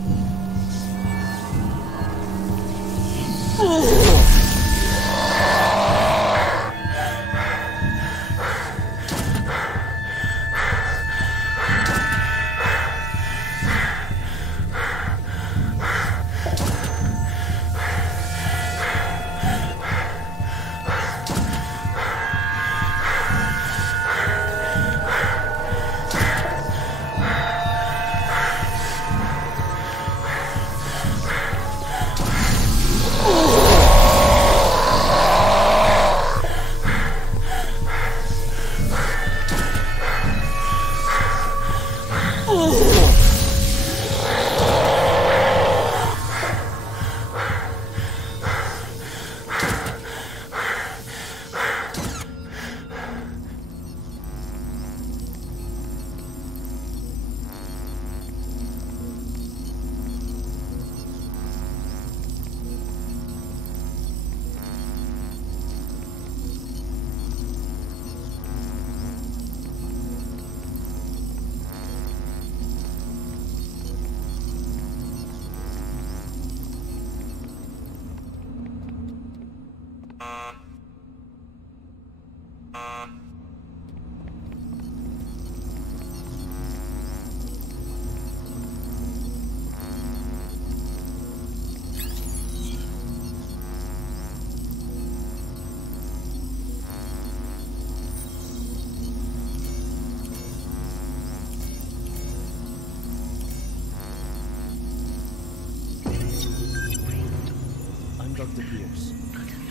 Dr. Pierce.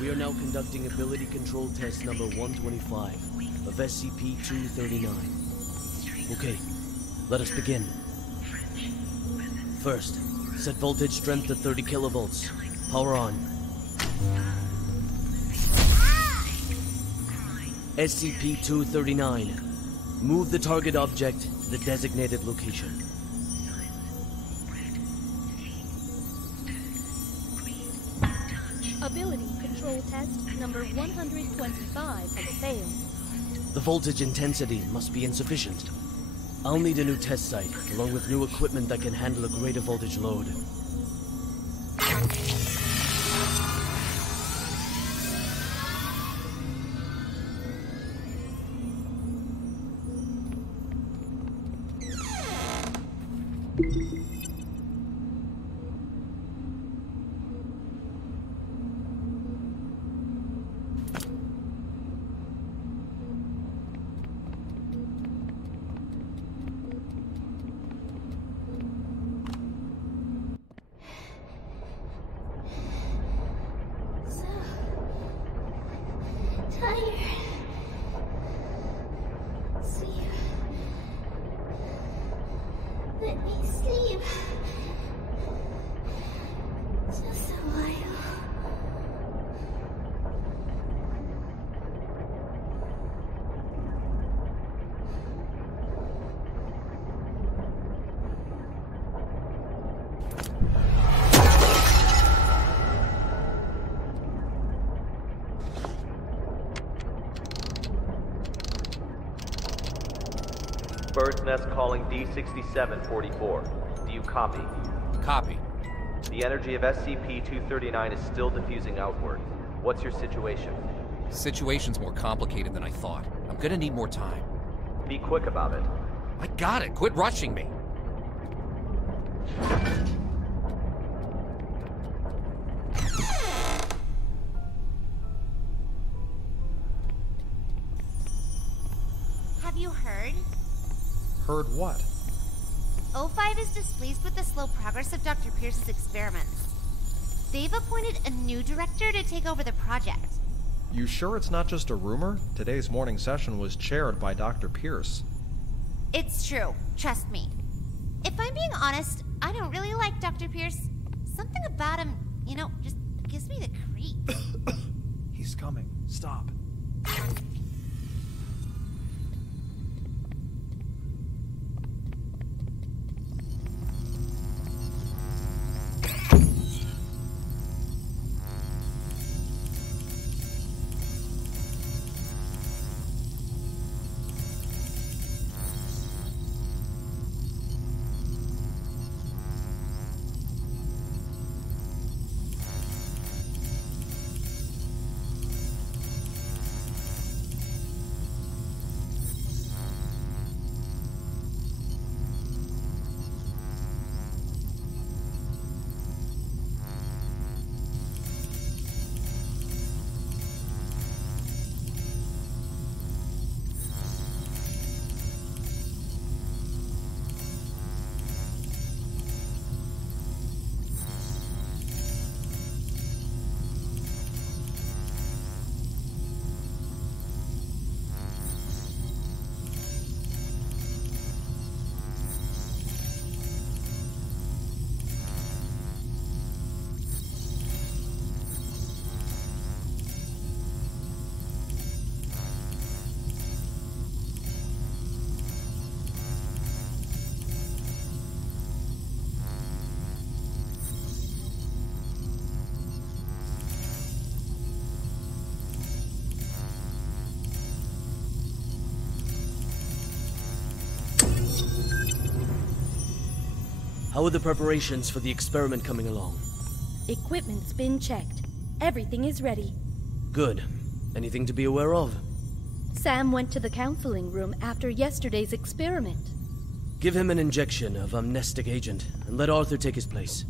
We are now conducting ability control test number 125 of SCP-239. Okay, let us begin. First, set voltage strength to 30 kilovolts. Power on. SCP-239. Move the target object to the designated location. Ability control test number 125 has failed. The voltage intensity must be insufficient. I'll need a new test site, along with new equipment that can handle a greater voltage load. Let me sleep. Just a while. Bird's Nest calling D6744. Do you copy? Copy. The energy of SCP-239 is still diffusing outward. What's your situation? Situation's more complicated than I thought. I'm gonna need more time. Be quick about it. I got it. Quit rushing me. Have you heard? Heard what? O5 is displeased with the slow progress of Dr. Pierce's experiments. They've appointed a new director to take over the project. You sure it's not just a rumor? Today's morning session was chaired by Dr. Pierce. It's true. Trust me. If I'm being honest, I don't really like Dr. Pierce. Something about him, you know, just gives me the creeps. He's coming. Stop. How are the preparations for the experiment coming along? Equipment's been checked. Everything is ready. Good. Anything to be aware of? Sam went to the counseling room after yesterday's experiment. Give him an injection of amnestic agent, and let Arthur take his place.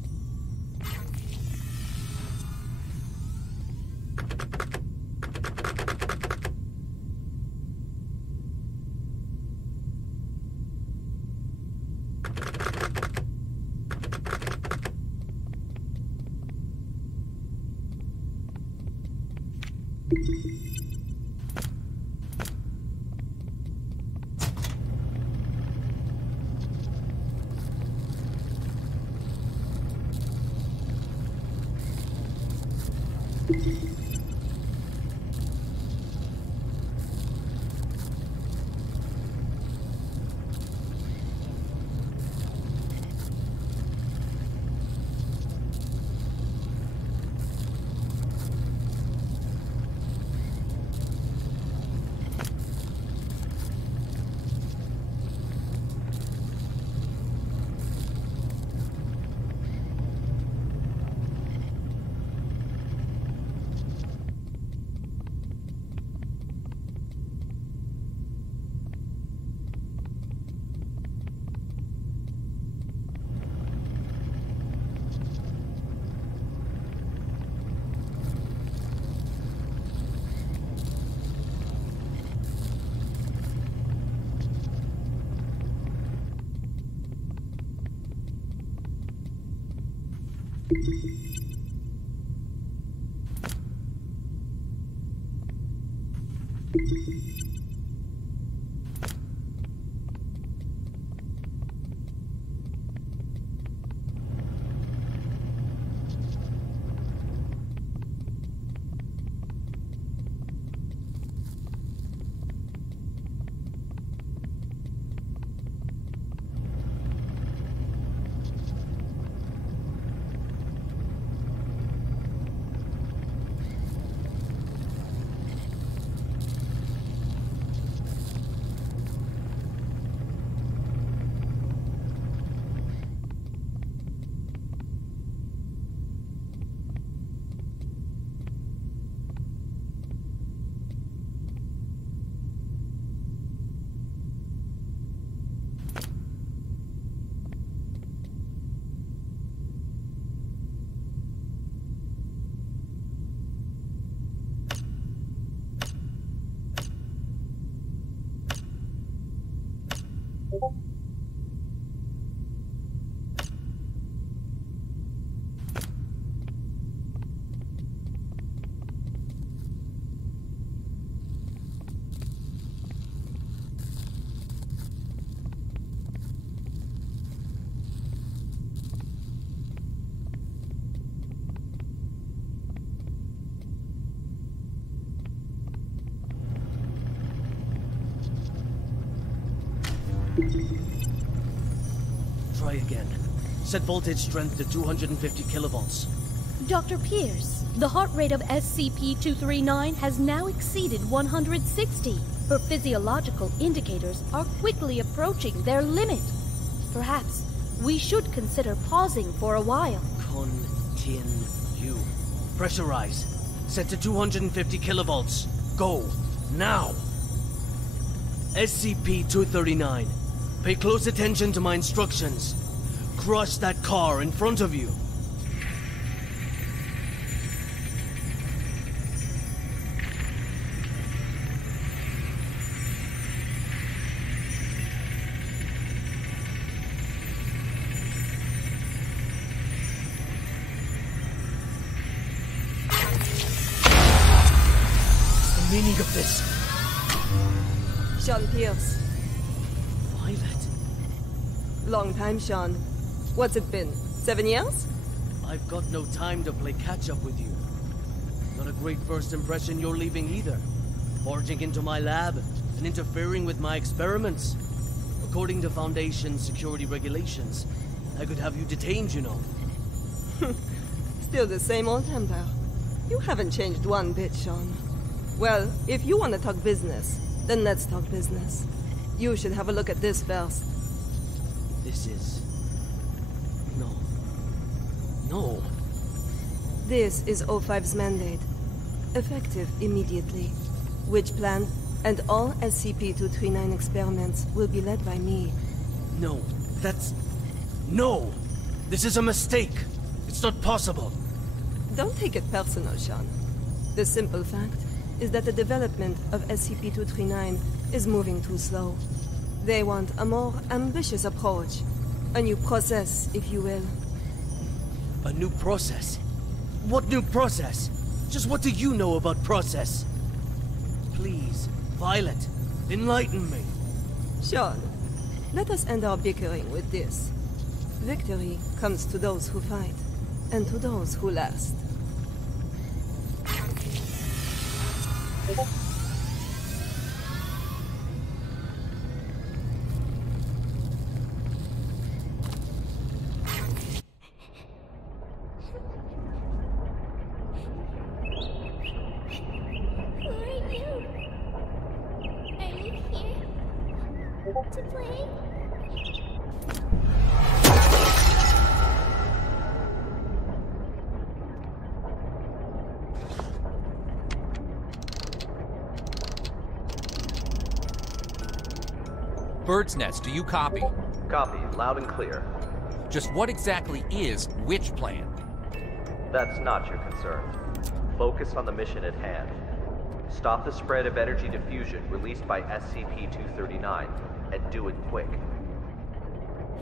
Try again. Set voltage strength to 250 kilovolts. Dr. Pierce, the heart rate of SCP-239 has now exceeded 160. Her physiological indicators are quickly approaching their limit. Perhaps we should consider pausing for a while. Continue. Pressurize. Set to 250 kilovolts. Go. Now. SCP-239. Pay close attention to my instructions. Crush that car in front of you. What's the meaning of this? Sean Pierce. Violet. Long time, Sean. What's it been? 7 years? I've got no time to play catch-up with you. Not a great first impression you're leaving either. Barging into my lab and interfering with my experiments. According to Foundation security regulations, I could have you detained, you know. Still the same old temper. You haven't changed one bit, Sean. Well, if you want to talk business, then let's talk business. You should have a look at this first. This is No. No. This is O5's mandate. Effective immediately. Witch plan and all SCP-239 experiments will be led by me. No. That's... No! This is a mistake! It's not possible! Don't take it personal, Sean. The simple fact is that the development of SCP-239 is moving too slow. They want a more ambitious approach. A new process, if you will. A new process? What new process? Just what do you know about process? Please, Violet, enlighten me. Sean, let us end our bickering with this. Victory comes to those who fight, and to those who last. To play? Bird's Nest, do you copy? Copy, loud and clear. Just what exactly is Witch Plan? That's not your concern. Focus on the mission at hand. Stop the spread of energy diffusion released by SCP-239, and do it quick.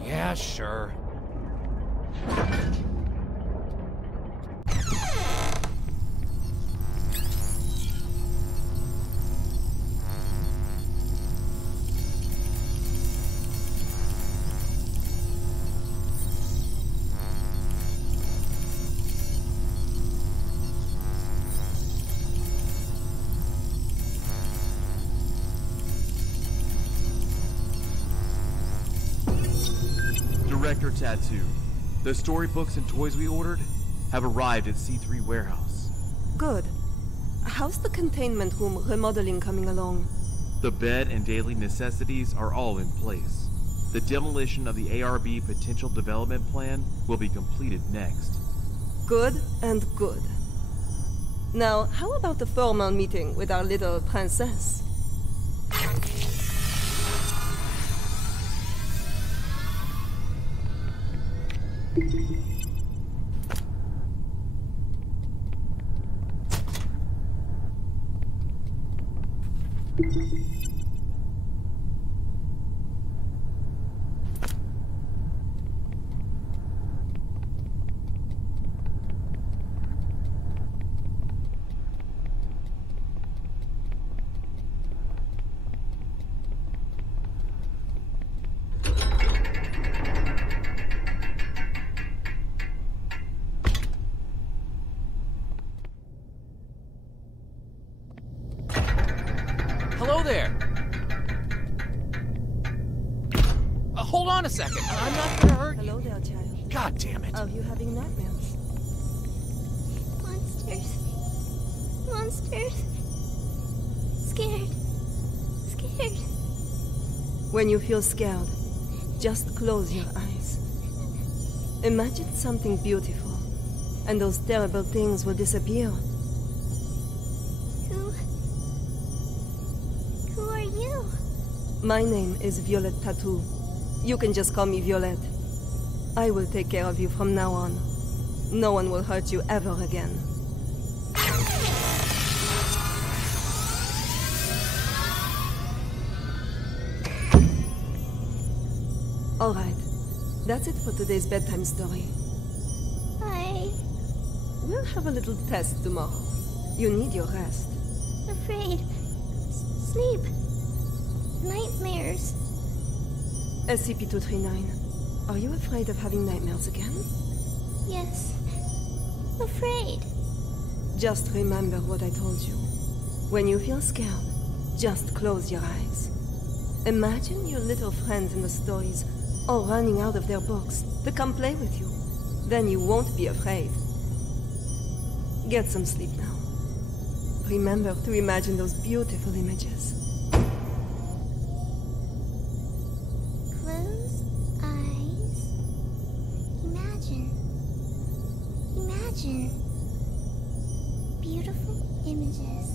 Yeah, sure. Director Tattoo. The storybooks and toys we ordered have arrived at C3 warehouse. Good. How's the containment room remodeling coming along? The bed and daily necessities are all in place. The demolition of the ARB potential development plan will be completed next. Good and good. Now, how about the formal meeting with our little princess? Hello there! Hold on a second. I'm not gonna hurt you. Hello there, child. God damn it. Are you having nightmares? Monsters. Monsters. Scared. Scared. When you feel scared, just close your eyes. Imagine something beautiful, and those terrible things will disappear. Who are you? My name is Violet Tattoo. You can just call me Violet. I will take care of you from now on. No one will hurt you ever again. All right. That's it for today's bedtime story. We'll have a little test tomorrow. You need your rest. Afraid. Sleep. Nightmares. SCP-239, are you afraid of having nightmares again? Yes. Afraid. Just remember what I told you. When you feel scared, just close your eyes. Imagine your little friends in the stories all running out of their books to come play with you. Then you won't be afraid. Get some sleep now. Remember to imagine those beautiful images. Close eyes. Imagine. imagine. Beautiful images.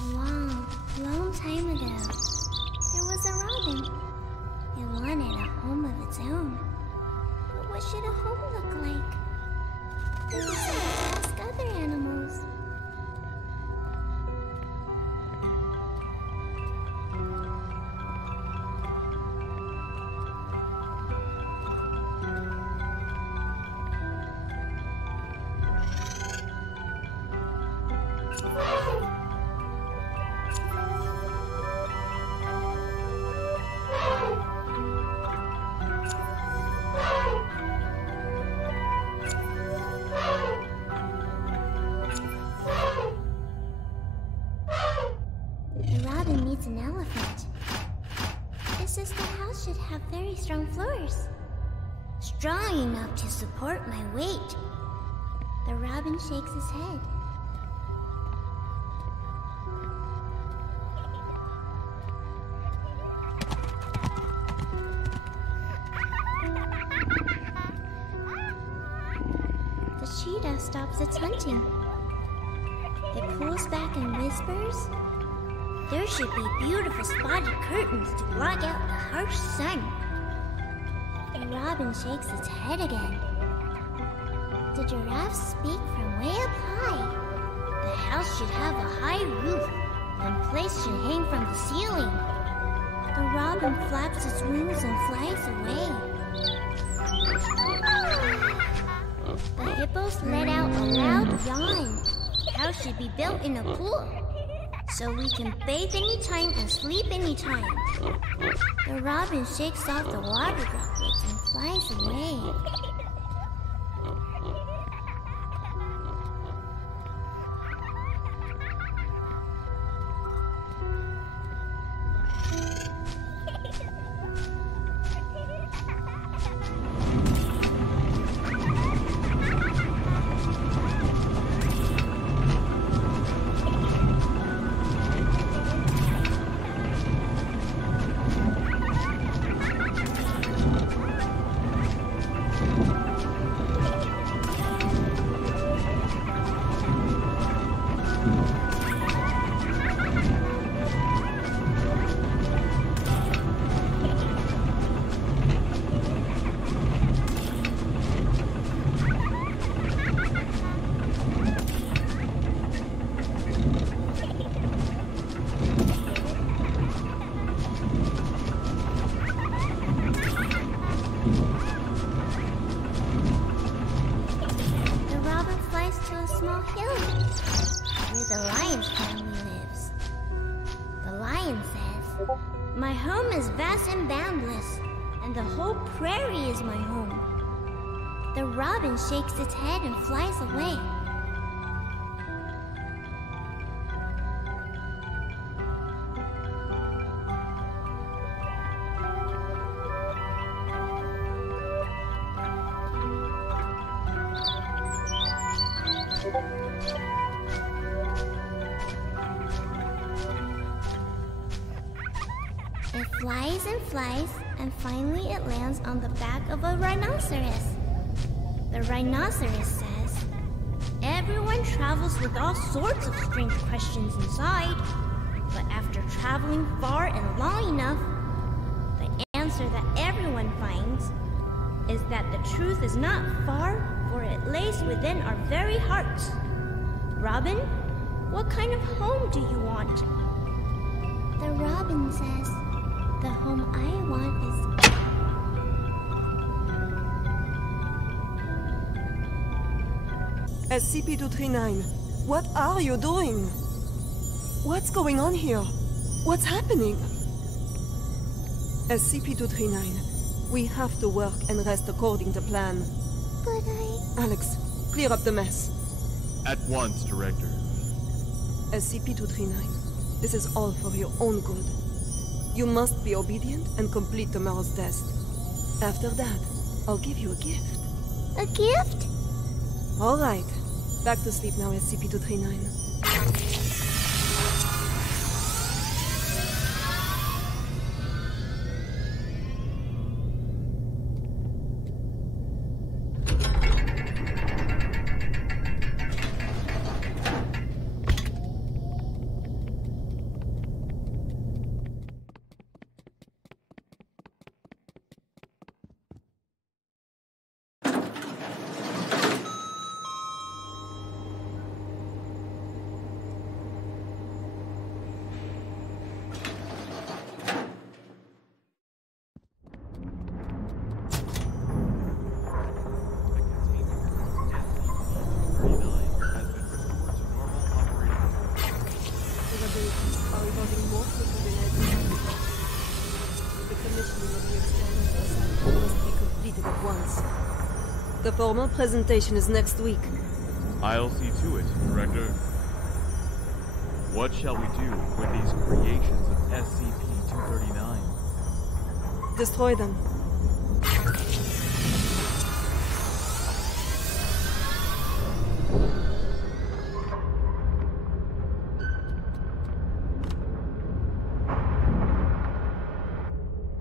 A long time ago, there was a robin. It wanted a home of its own. But what should a home look like? It decided to ask other animals. An elephant. It says the house should have very strong floors. Strong enough to support my weight. The robin shakes his head. The cheetah stops its hunting. It pulls back and whispers, "There should be beautiful spotted curtains to block out the harsh sun." The robin shakes its head again. The giraffe speak from way up high. The house should have a high roof, and plates should hang from the ceiling. The robin flaps its wings and flies away. The hippos let out a loud yawn. The house should be built in a pool, so we can bathe anytime and sleep anytime. The robin shakes off the water droplets and flies away. My home is vast and boundless, and the whole prairie is my home. The robin shakes its head and flies away. It flies and flies, and finally it lands on the back of a rhinoceros. The rhinoceros says, "Everyone travels with all sorts of strange questions inside, but after traveling far and long enough, the answer that everyone finds is that the truth is not far, for it lays within our very hearts. Robin, what kind of home do you want?" The robin says, "The home I want is..." SCP-239, what are you doing? What's going on here? What's happening? SCP-239, we have to work and rest according to plan. But Alex, clear up the mess. At once, Director. SCP-239, this is all for your own good. You must be obedient and complete tomorrow's test. After that, I'll give you a gift. A gift? All right. Back to sleep now, SCP-239. The formal presentation is next week. I'll see to it, Director. What shall we do with these creations of SCP-239? Destroy them.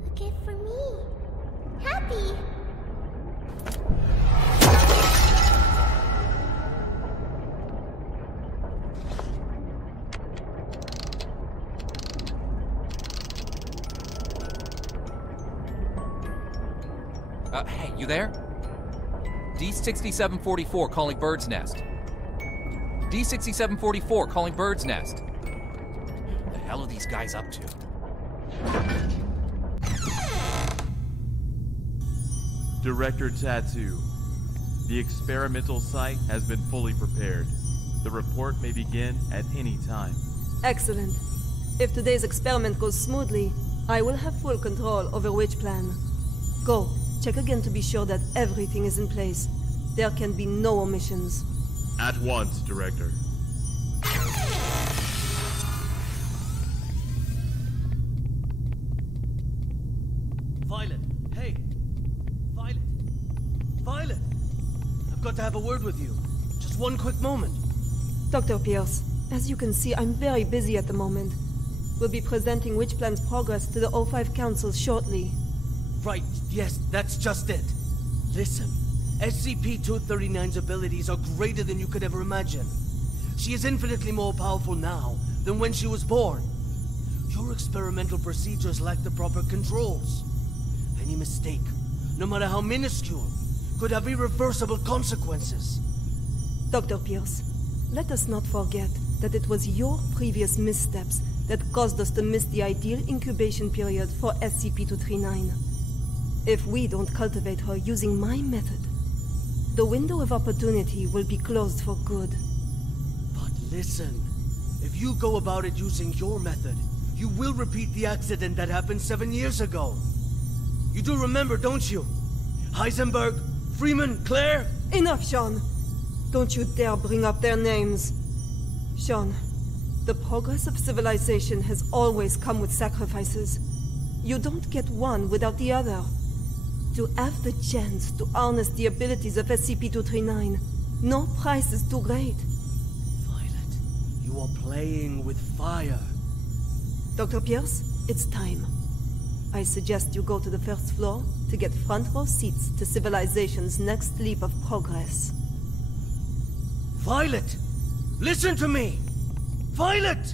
A gift for me. Happy. Hey, you there? D6744 calling Bird's Nest. D6744 calling Bird's Nest. What the hell are these guys up to? Director Tattoo, the experimental site has been fully prepared. The report may begin at any time. Excellent. If today's experiment goes smoothly, I will have full control over which plan. Go. Check again to be sure that everything is in place. There can be no omissions. At once, Director. Violet, hey! Violet! Violet! I've got to have a word with you. Just one quick moment. Dr. Pierce, as you can see, I'm very busy at the moment. We'll be presenting Witch Plan's progress to the O5 Council shortly. Right, yes, that's just it. Listen, SCP-239's abilities are greater than you could ever imagine. She is infinitely more powerful now than when she was born. Your experimental procedures lack the proper controls. Any mistake, no matter how minuscule, could have irreversible consequences. Dr. Pierce, let us not forget that it was your previous missteps that caused us to miss the ideal incubation period for SCP-239. If we don't cultivate her using my method, the window of opportunity will be closed for good. But listen, if you go about it using your method, you will repeat the accident that happened 7 years ago. You do remember, don't you? Heisenberg, Freeman, Claire? Enough, Sean! Don't you dare bring up their names. Sean, the progress of civilization has always come with sacrifices. You don't get one without the other. To have the chance to harness the abilities of SCP-239, no price is too great. Violet, you are playing with fire. Dr. Pierce, it's time. I suggest you go to the first floor to get front row seats to civilization's next leap of progress. Violet! Listen to me! Violet!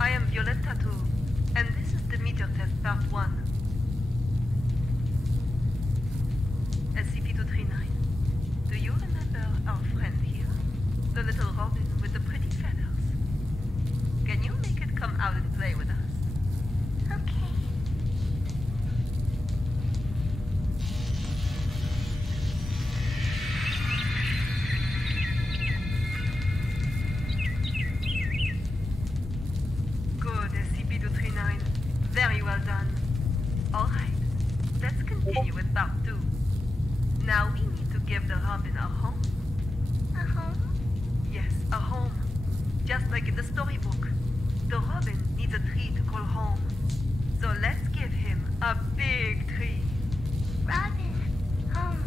I am Violette Tattoo, and this is the meter test part 1. SCP-239. Do you remember our friend here? The little robin with the pretty feathers? Can you make it come out and play with us? Okay. just like in the storybook. The Robin needs a tree to call home. So let's give him a big tree. Robin, home.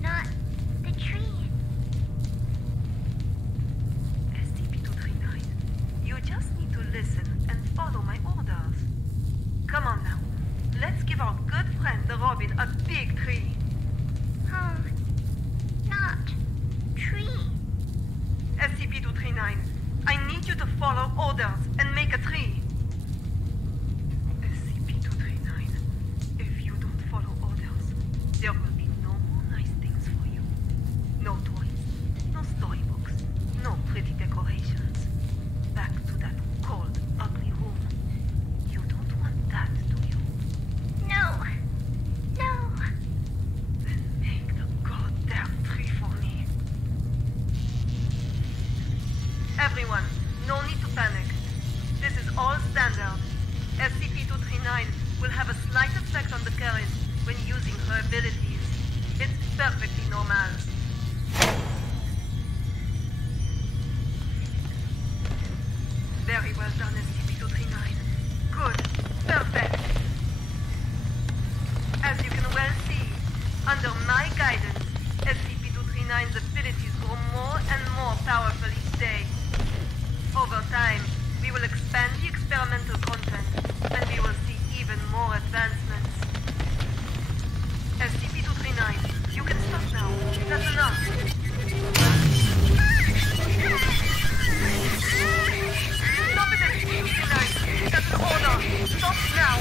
Not the tree. SCP-239, you just need to listen and follow my orders. Come on now. Let's give our good friend the Robin a big tree. Home. Not tree. SCP-239, I need you to follow orders and make a tree. SCP-239, if you don't follow orders, there will be no more nice things for you. No toys, no storybooks, no pretty decorations. Back to that cold, ugly room. You don't want that, do you? No. No. Then make the goddamn tree for me. Everyone, no need to panic. This is all standard. SCP-239 will have a slight effect on the current when using her abilities. It's perfectly normal. Very well done, SCP-239. Good. Perfect. As you can well see, under my guidance, SCP-239's abilities grow more and more powerful each day. Over time, we will expand the experimental content, and we will see even more advancements. SCP-239, you can stop now. That's enough. Stop it, SCP-239. That's the order. Stop now.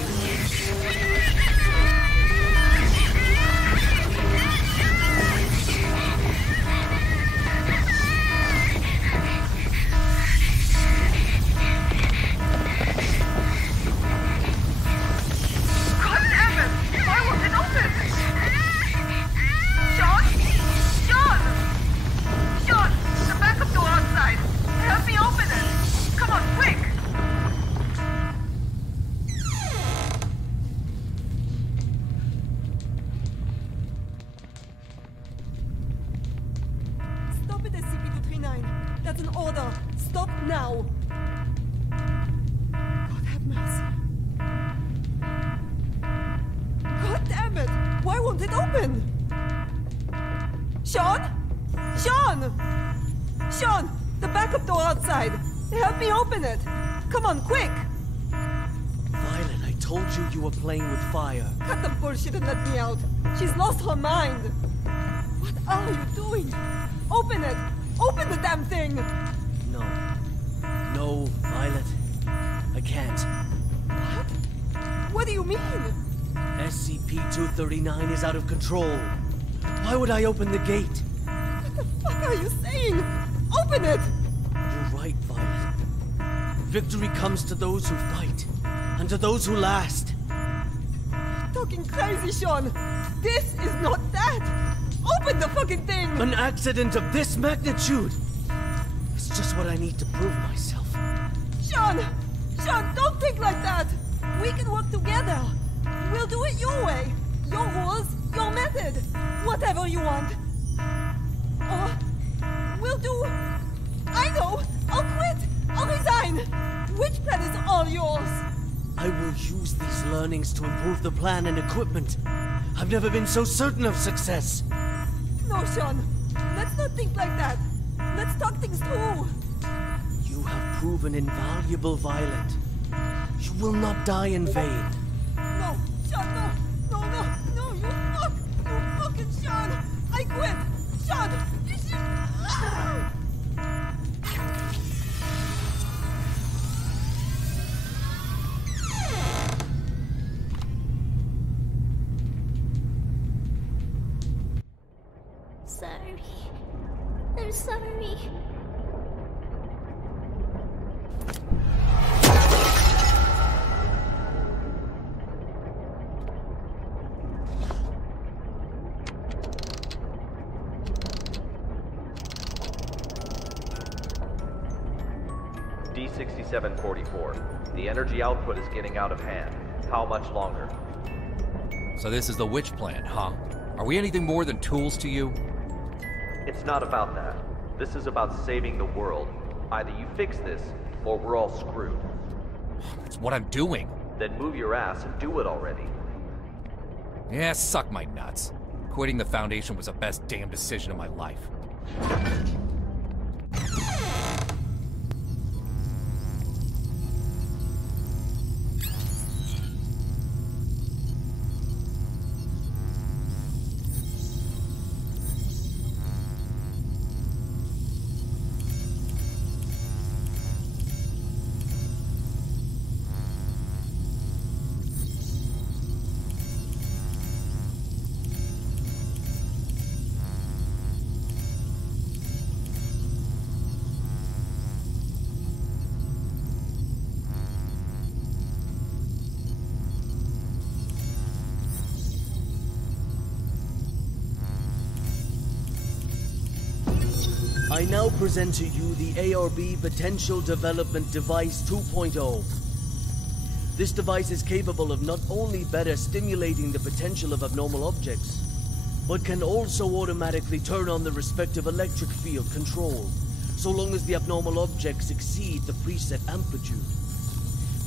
That's an order. Stop now. God have mercy. God damn it! Why won't it open? Sean? Sean! Sean! The backup door outside. Help me open it. Come on, quick! Violet, I told you you were playing with fire. Cut the bullshit and let me out. She's lost her mind. What are you doing? Open it! Open the damn thing! No. No, Violet. I can't. What? What do you mean? SCP-239 is out of control. Why would I open the gate? What the fuck are you saying? Open it! You're right, Violet. Victory comes to those who fight, and to those who last. You're talking crazy, Sean. This is not that. Open the fucking thing! An accident of this magnitude! It's just what I need to prove myself. Sean! Sean, don't think like that! We can work together! We'll do it your way! Your rules, your method! Whatever you want! Or we'll do... I know! I'll quit! I'll resign! Which plan is all yours? I will use these learnings to improve the plan and equipment. I've never been so certain of success. No, Sean. Let's not think like that. Let's talk things through. You have proven invaluable, Violet. You will not die in vain. No, Sean, no. No, you fuck. You fucking Sean. I quit. Sean, you should... Ah! Sorry. I'm sorry. D6744. The energy output is getting out of hand. How much longer? So this is the witch plant, huh? Are we anything more than tools to you? It's not about that. This is about saving the world, Either you fix this, or we're all screwed. That's what I'm doing. Then move your ass and do it already. Yeah, suck my nuts. Quitting the Foundation was the best damn decision of my life. I now present to you the ARB Potential Development Device 2.0. This device is capable of not only better stimulating the potential of abnormal objects, but can also automatically turn on the respective electric field control, so long as the abnormal objects exceed the preset amplitude.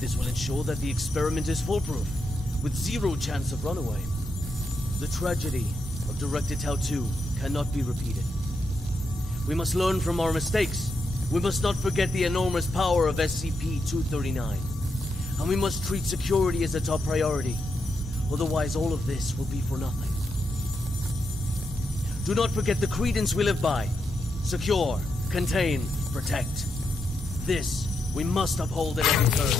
This will ensure that the experiment is foolproof, with zero chance of runaway. The tragedy of Directed Tau 2 cannot be repeated. We must learn from our mistakes. We must not forget the enormous power of SCP-239. And we must treat security as a top priority. Otherwise, all of this will be for nothing. Do not forget the credence we live by. Secure, contain, protect. This we must uphold at every turn.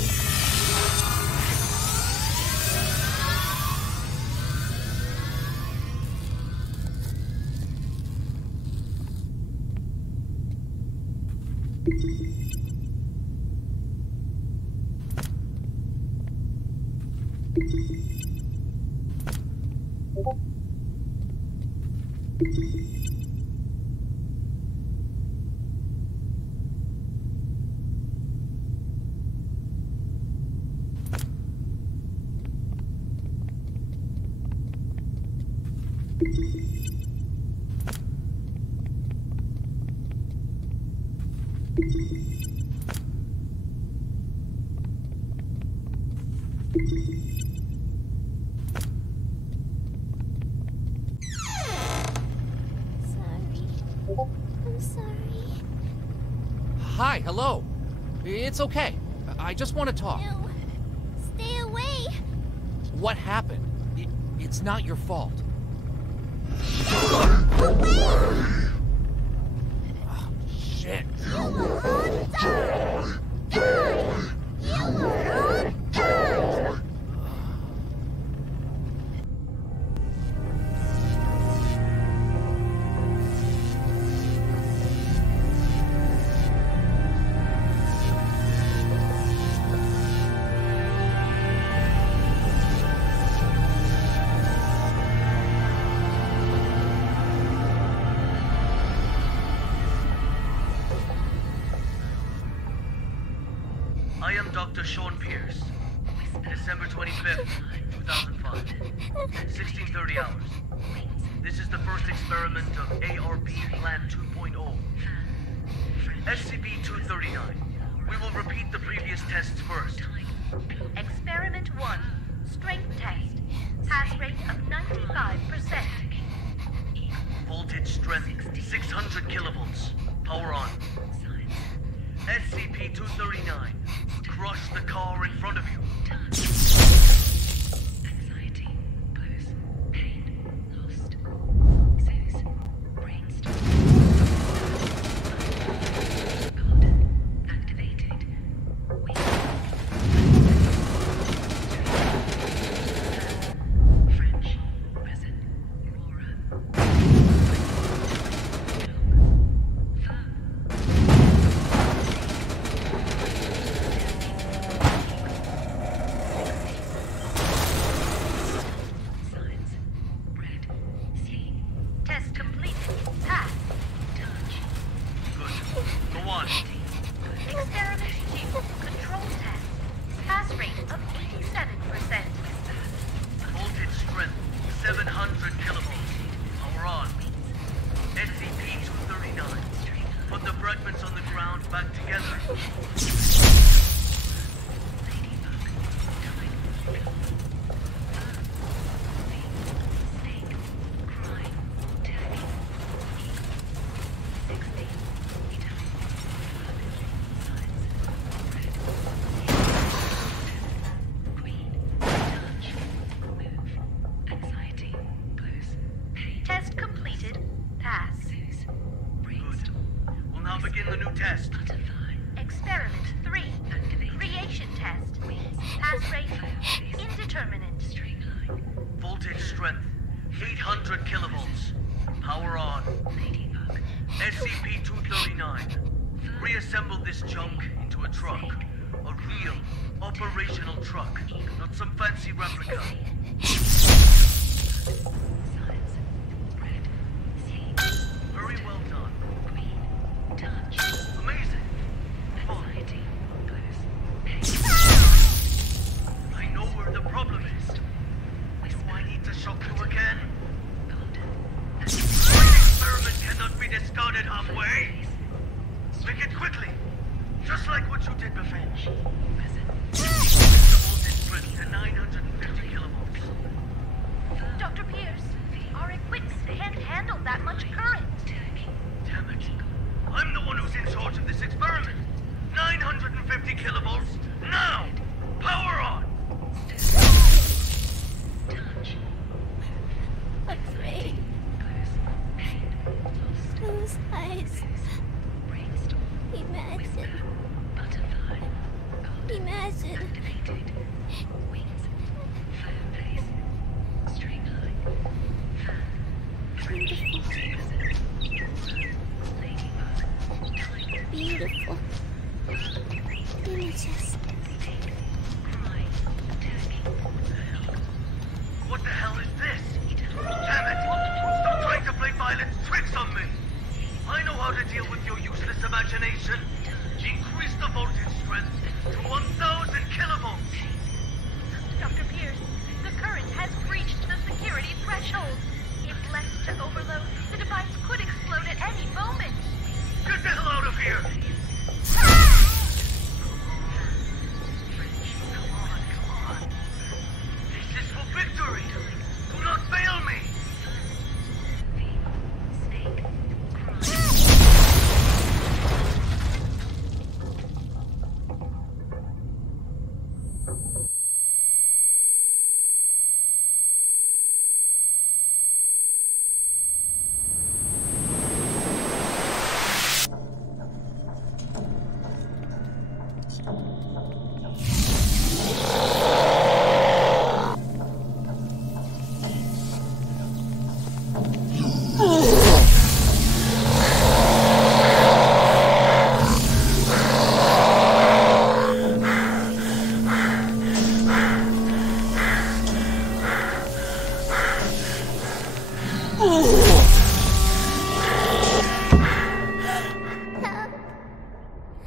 Hi, hello. It's okay. I just want to talk. No. Stay away. What happened? It's not your fault. Away! Oh, shit. You will all die! Die! You will all die! I am Dr. Sean Pierce. December 25th, 2005. 1630 hours. This is the first experiment of ARB Plan 2.0. SCP-239. We will repeat the previous tests first. Experiment 1. Strength test. Pass rate of 95%. Voltage strength 600 kilovolts. Power on. SCP-239. Crush the car in front of you. Anxiety, blues, pain, lost. Zeus, brainstorm. Golden, activated. French, resin, aurora. Test completed. Pass. Good. Go on. Experiment 2. Control test. Pass rate of 87%. Voltage strength 700 kilovolts. Power on. SCP-239. Put the fragments on the ground neurons back together. Test completed. Pass. Good. We'll now begin the new test. Experiment 3. Creation test. Pass rate indeterminate. Voltage strength 800 kilovolts. Power on. SCP-239. Reassemble this junk into a truck. A real, operational truck. Not some fancy replica. Very well done. Amazing. I know where the problem is. Do I need to shock you again? The experiment cannot be discarded halfway. Make it quickly. Just like what you did before. The voltage strength to 950 kilovolts. Dr. Pierce, our equipment can't handle that much current. Damn it. I'm the one who's in charge of this experiment. 950 kilovolts, now! Power on! Afraid. Close eyes. Imagine. Imagine. Beautiful. Images. What the hell is this? Damn it! Stop trying to play violent tricks on me! I know how to deal with your useless imagination. Increase the voltage strength to 1000 kilovolts! Dr. Pierce, the current has breached the security threshold. If left to overload, the device could explode at any moment. Get the hell out of here! Come on. This is for victory! Do not fail me!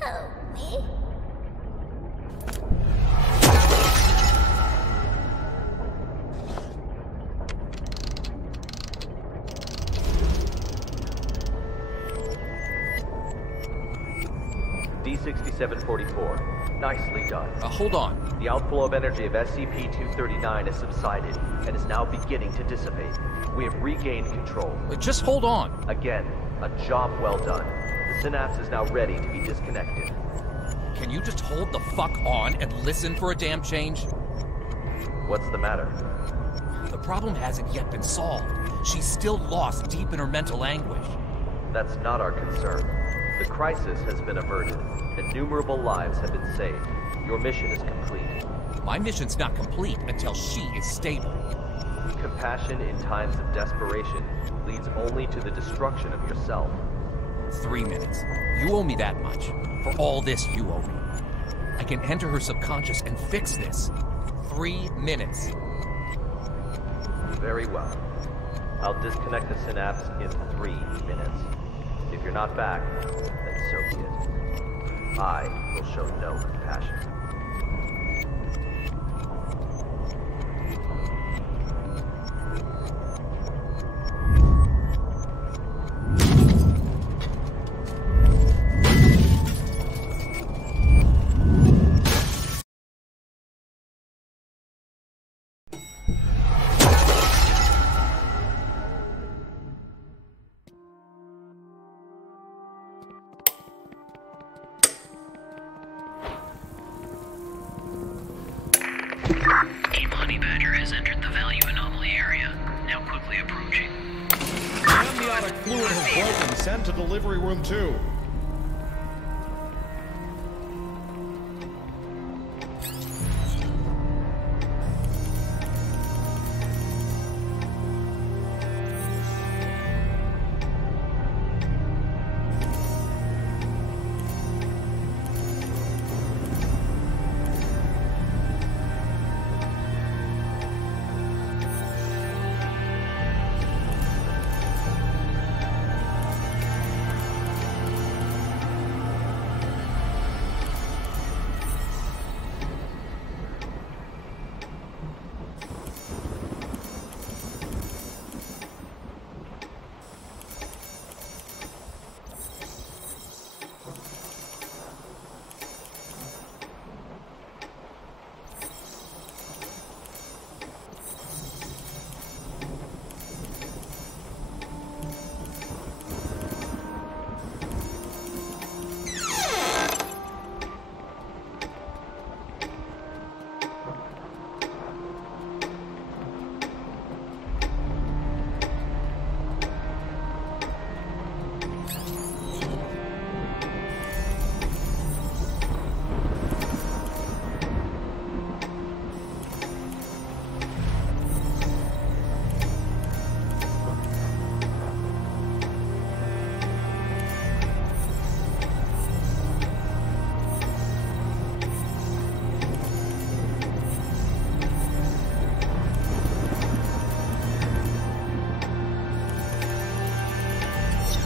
Help me. D6744. Nicely done. Hold on. The outflow of energy of SCP-239 has subsided and is now beginning to dissipate. We have regained control. Just hold on. Again, a job well done. The synapse is now ready to be disconnected. Can you just hold the fuck on and listen for a damn change? What's the matter? The problem hasn't yet been solved. She's still lost deep in her mental anguish. That's not our concern. The crisis has been averted. Innumerable lives have been saved. Your mission is complete. My mission's not complete until she is stable. Compassion in times of desperation leads only to the destruction of yourself. 3 minutes. You owe me that much. For all this, you owe me. I can enter her subconscious and fix this. 3 minutes. Very well. I'll disconnect the synapse in 3 minutes. If you're not back, then so be it. I will show no compassion. send to delivery room 2.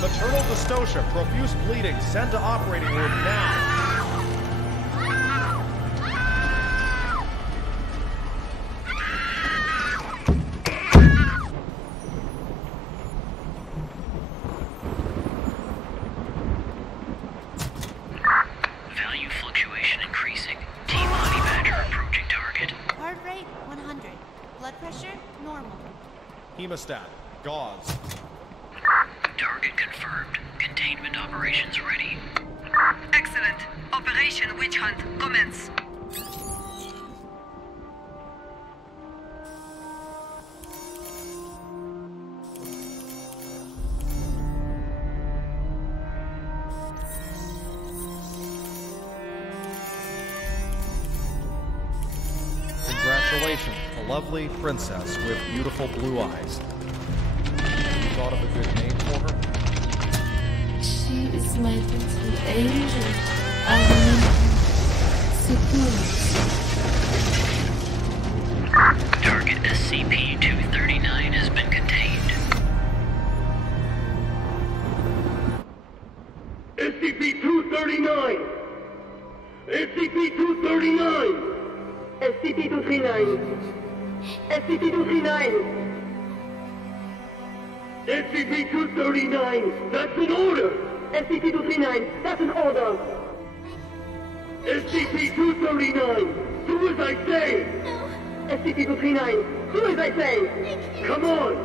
Maternal dystocia, profuse bleeding, send to operating room now. Value fluctuation increasing. T-body badger approaching target. Heart rate 100. Blood pressure normal. Hemostat, gauze. Target confirmed. Containment operations ready. Excellent. Operation Witch Hunt commence. Congratulations, a lovely princess with beautiful blue eyes. You thought of a good name for her? She is my little angel. Target SCP-239 has been contained. SCP-239! SCP-239! SCP-239! SCP-239! SCP-239! That's an order! SCP-239! That's an order! SCP-239! Do as I say! No! SCP-239! Do as I say! Come on!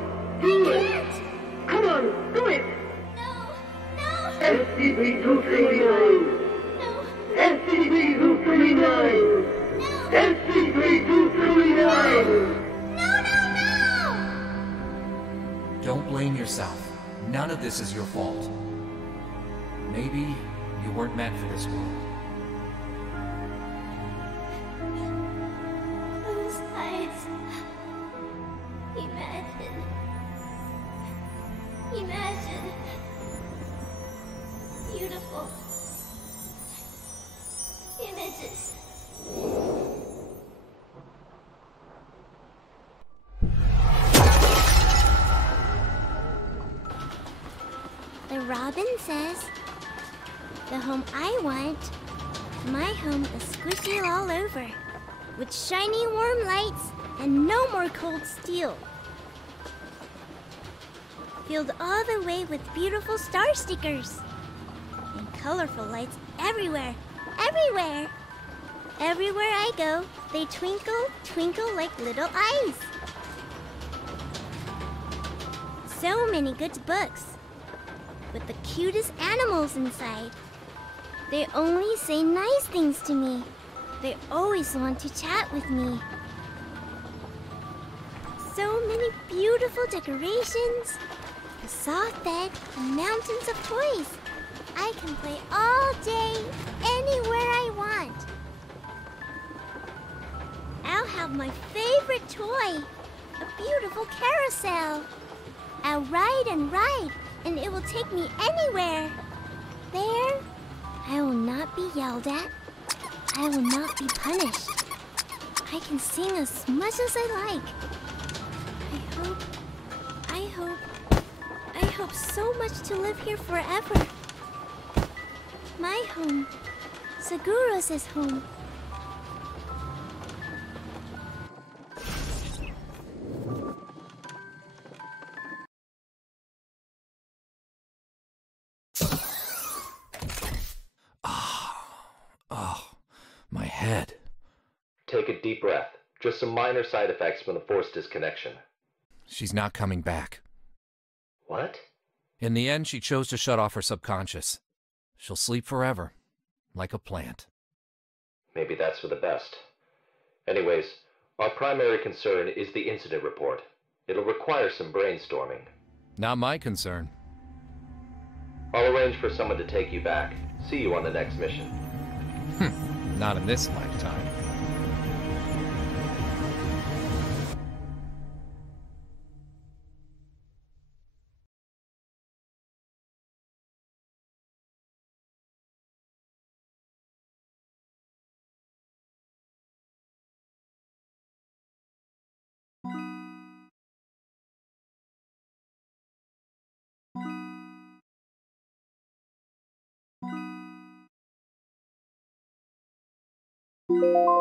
Do it! Come on! Do it! No! SCP-239! No! SCP-239! SCP-239! Don't blame yourself. None of this is your fault. Maybe you weren't meant for this world. Close eyes. Imagine. Beautiful images. The robin says, the home I want, my home is squishy all over, with shiny warm lights and no more cold steel. Filled all the way with beautiful star stickers, and colorful lights everywhere, everywhere. Everywhere I go, they twinkle, twinkle like little eyes. So many good books, with the cutest animals inside. They only say nice things to me. They always want to chat with me. So many beautiful decorations. soft bed and mountains of toys. I can play all day, anywhere I want. I'll have my favorite toy, a beautiful carousel. I'll ride and ride, and it will take me anywhere. There, I will not be yelled at. I will not be punished. I can sing as much as I like. I hope so much to live here forever. My home. Seguros' home. Oh, my head. Take a deep breath. Just some minor side effects from the force disconnection. She's not coming back. What? In the end, she chose to shut off her subconscious. She'll sleep forever, like a plant. Maybe that's for the best. Anyways, our primary concern is the incident report. It'll require some brainstorming. Not my concern. I'll arrange for someone to take you back. See you on the next mission. Not in this lifetime. You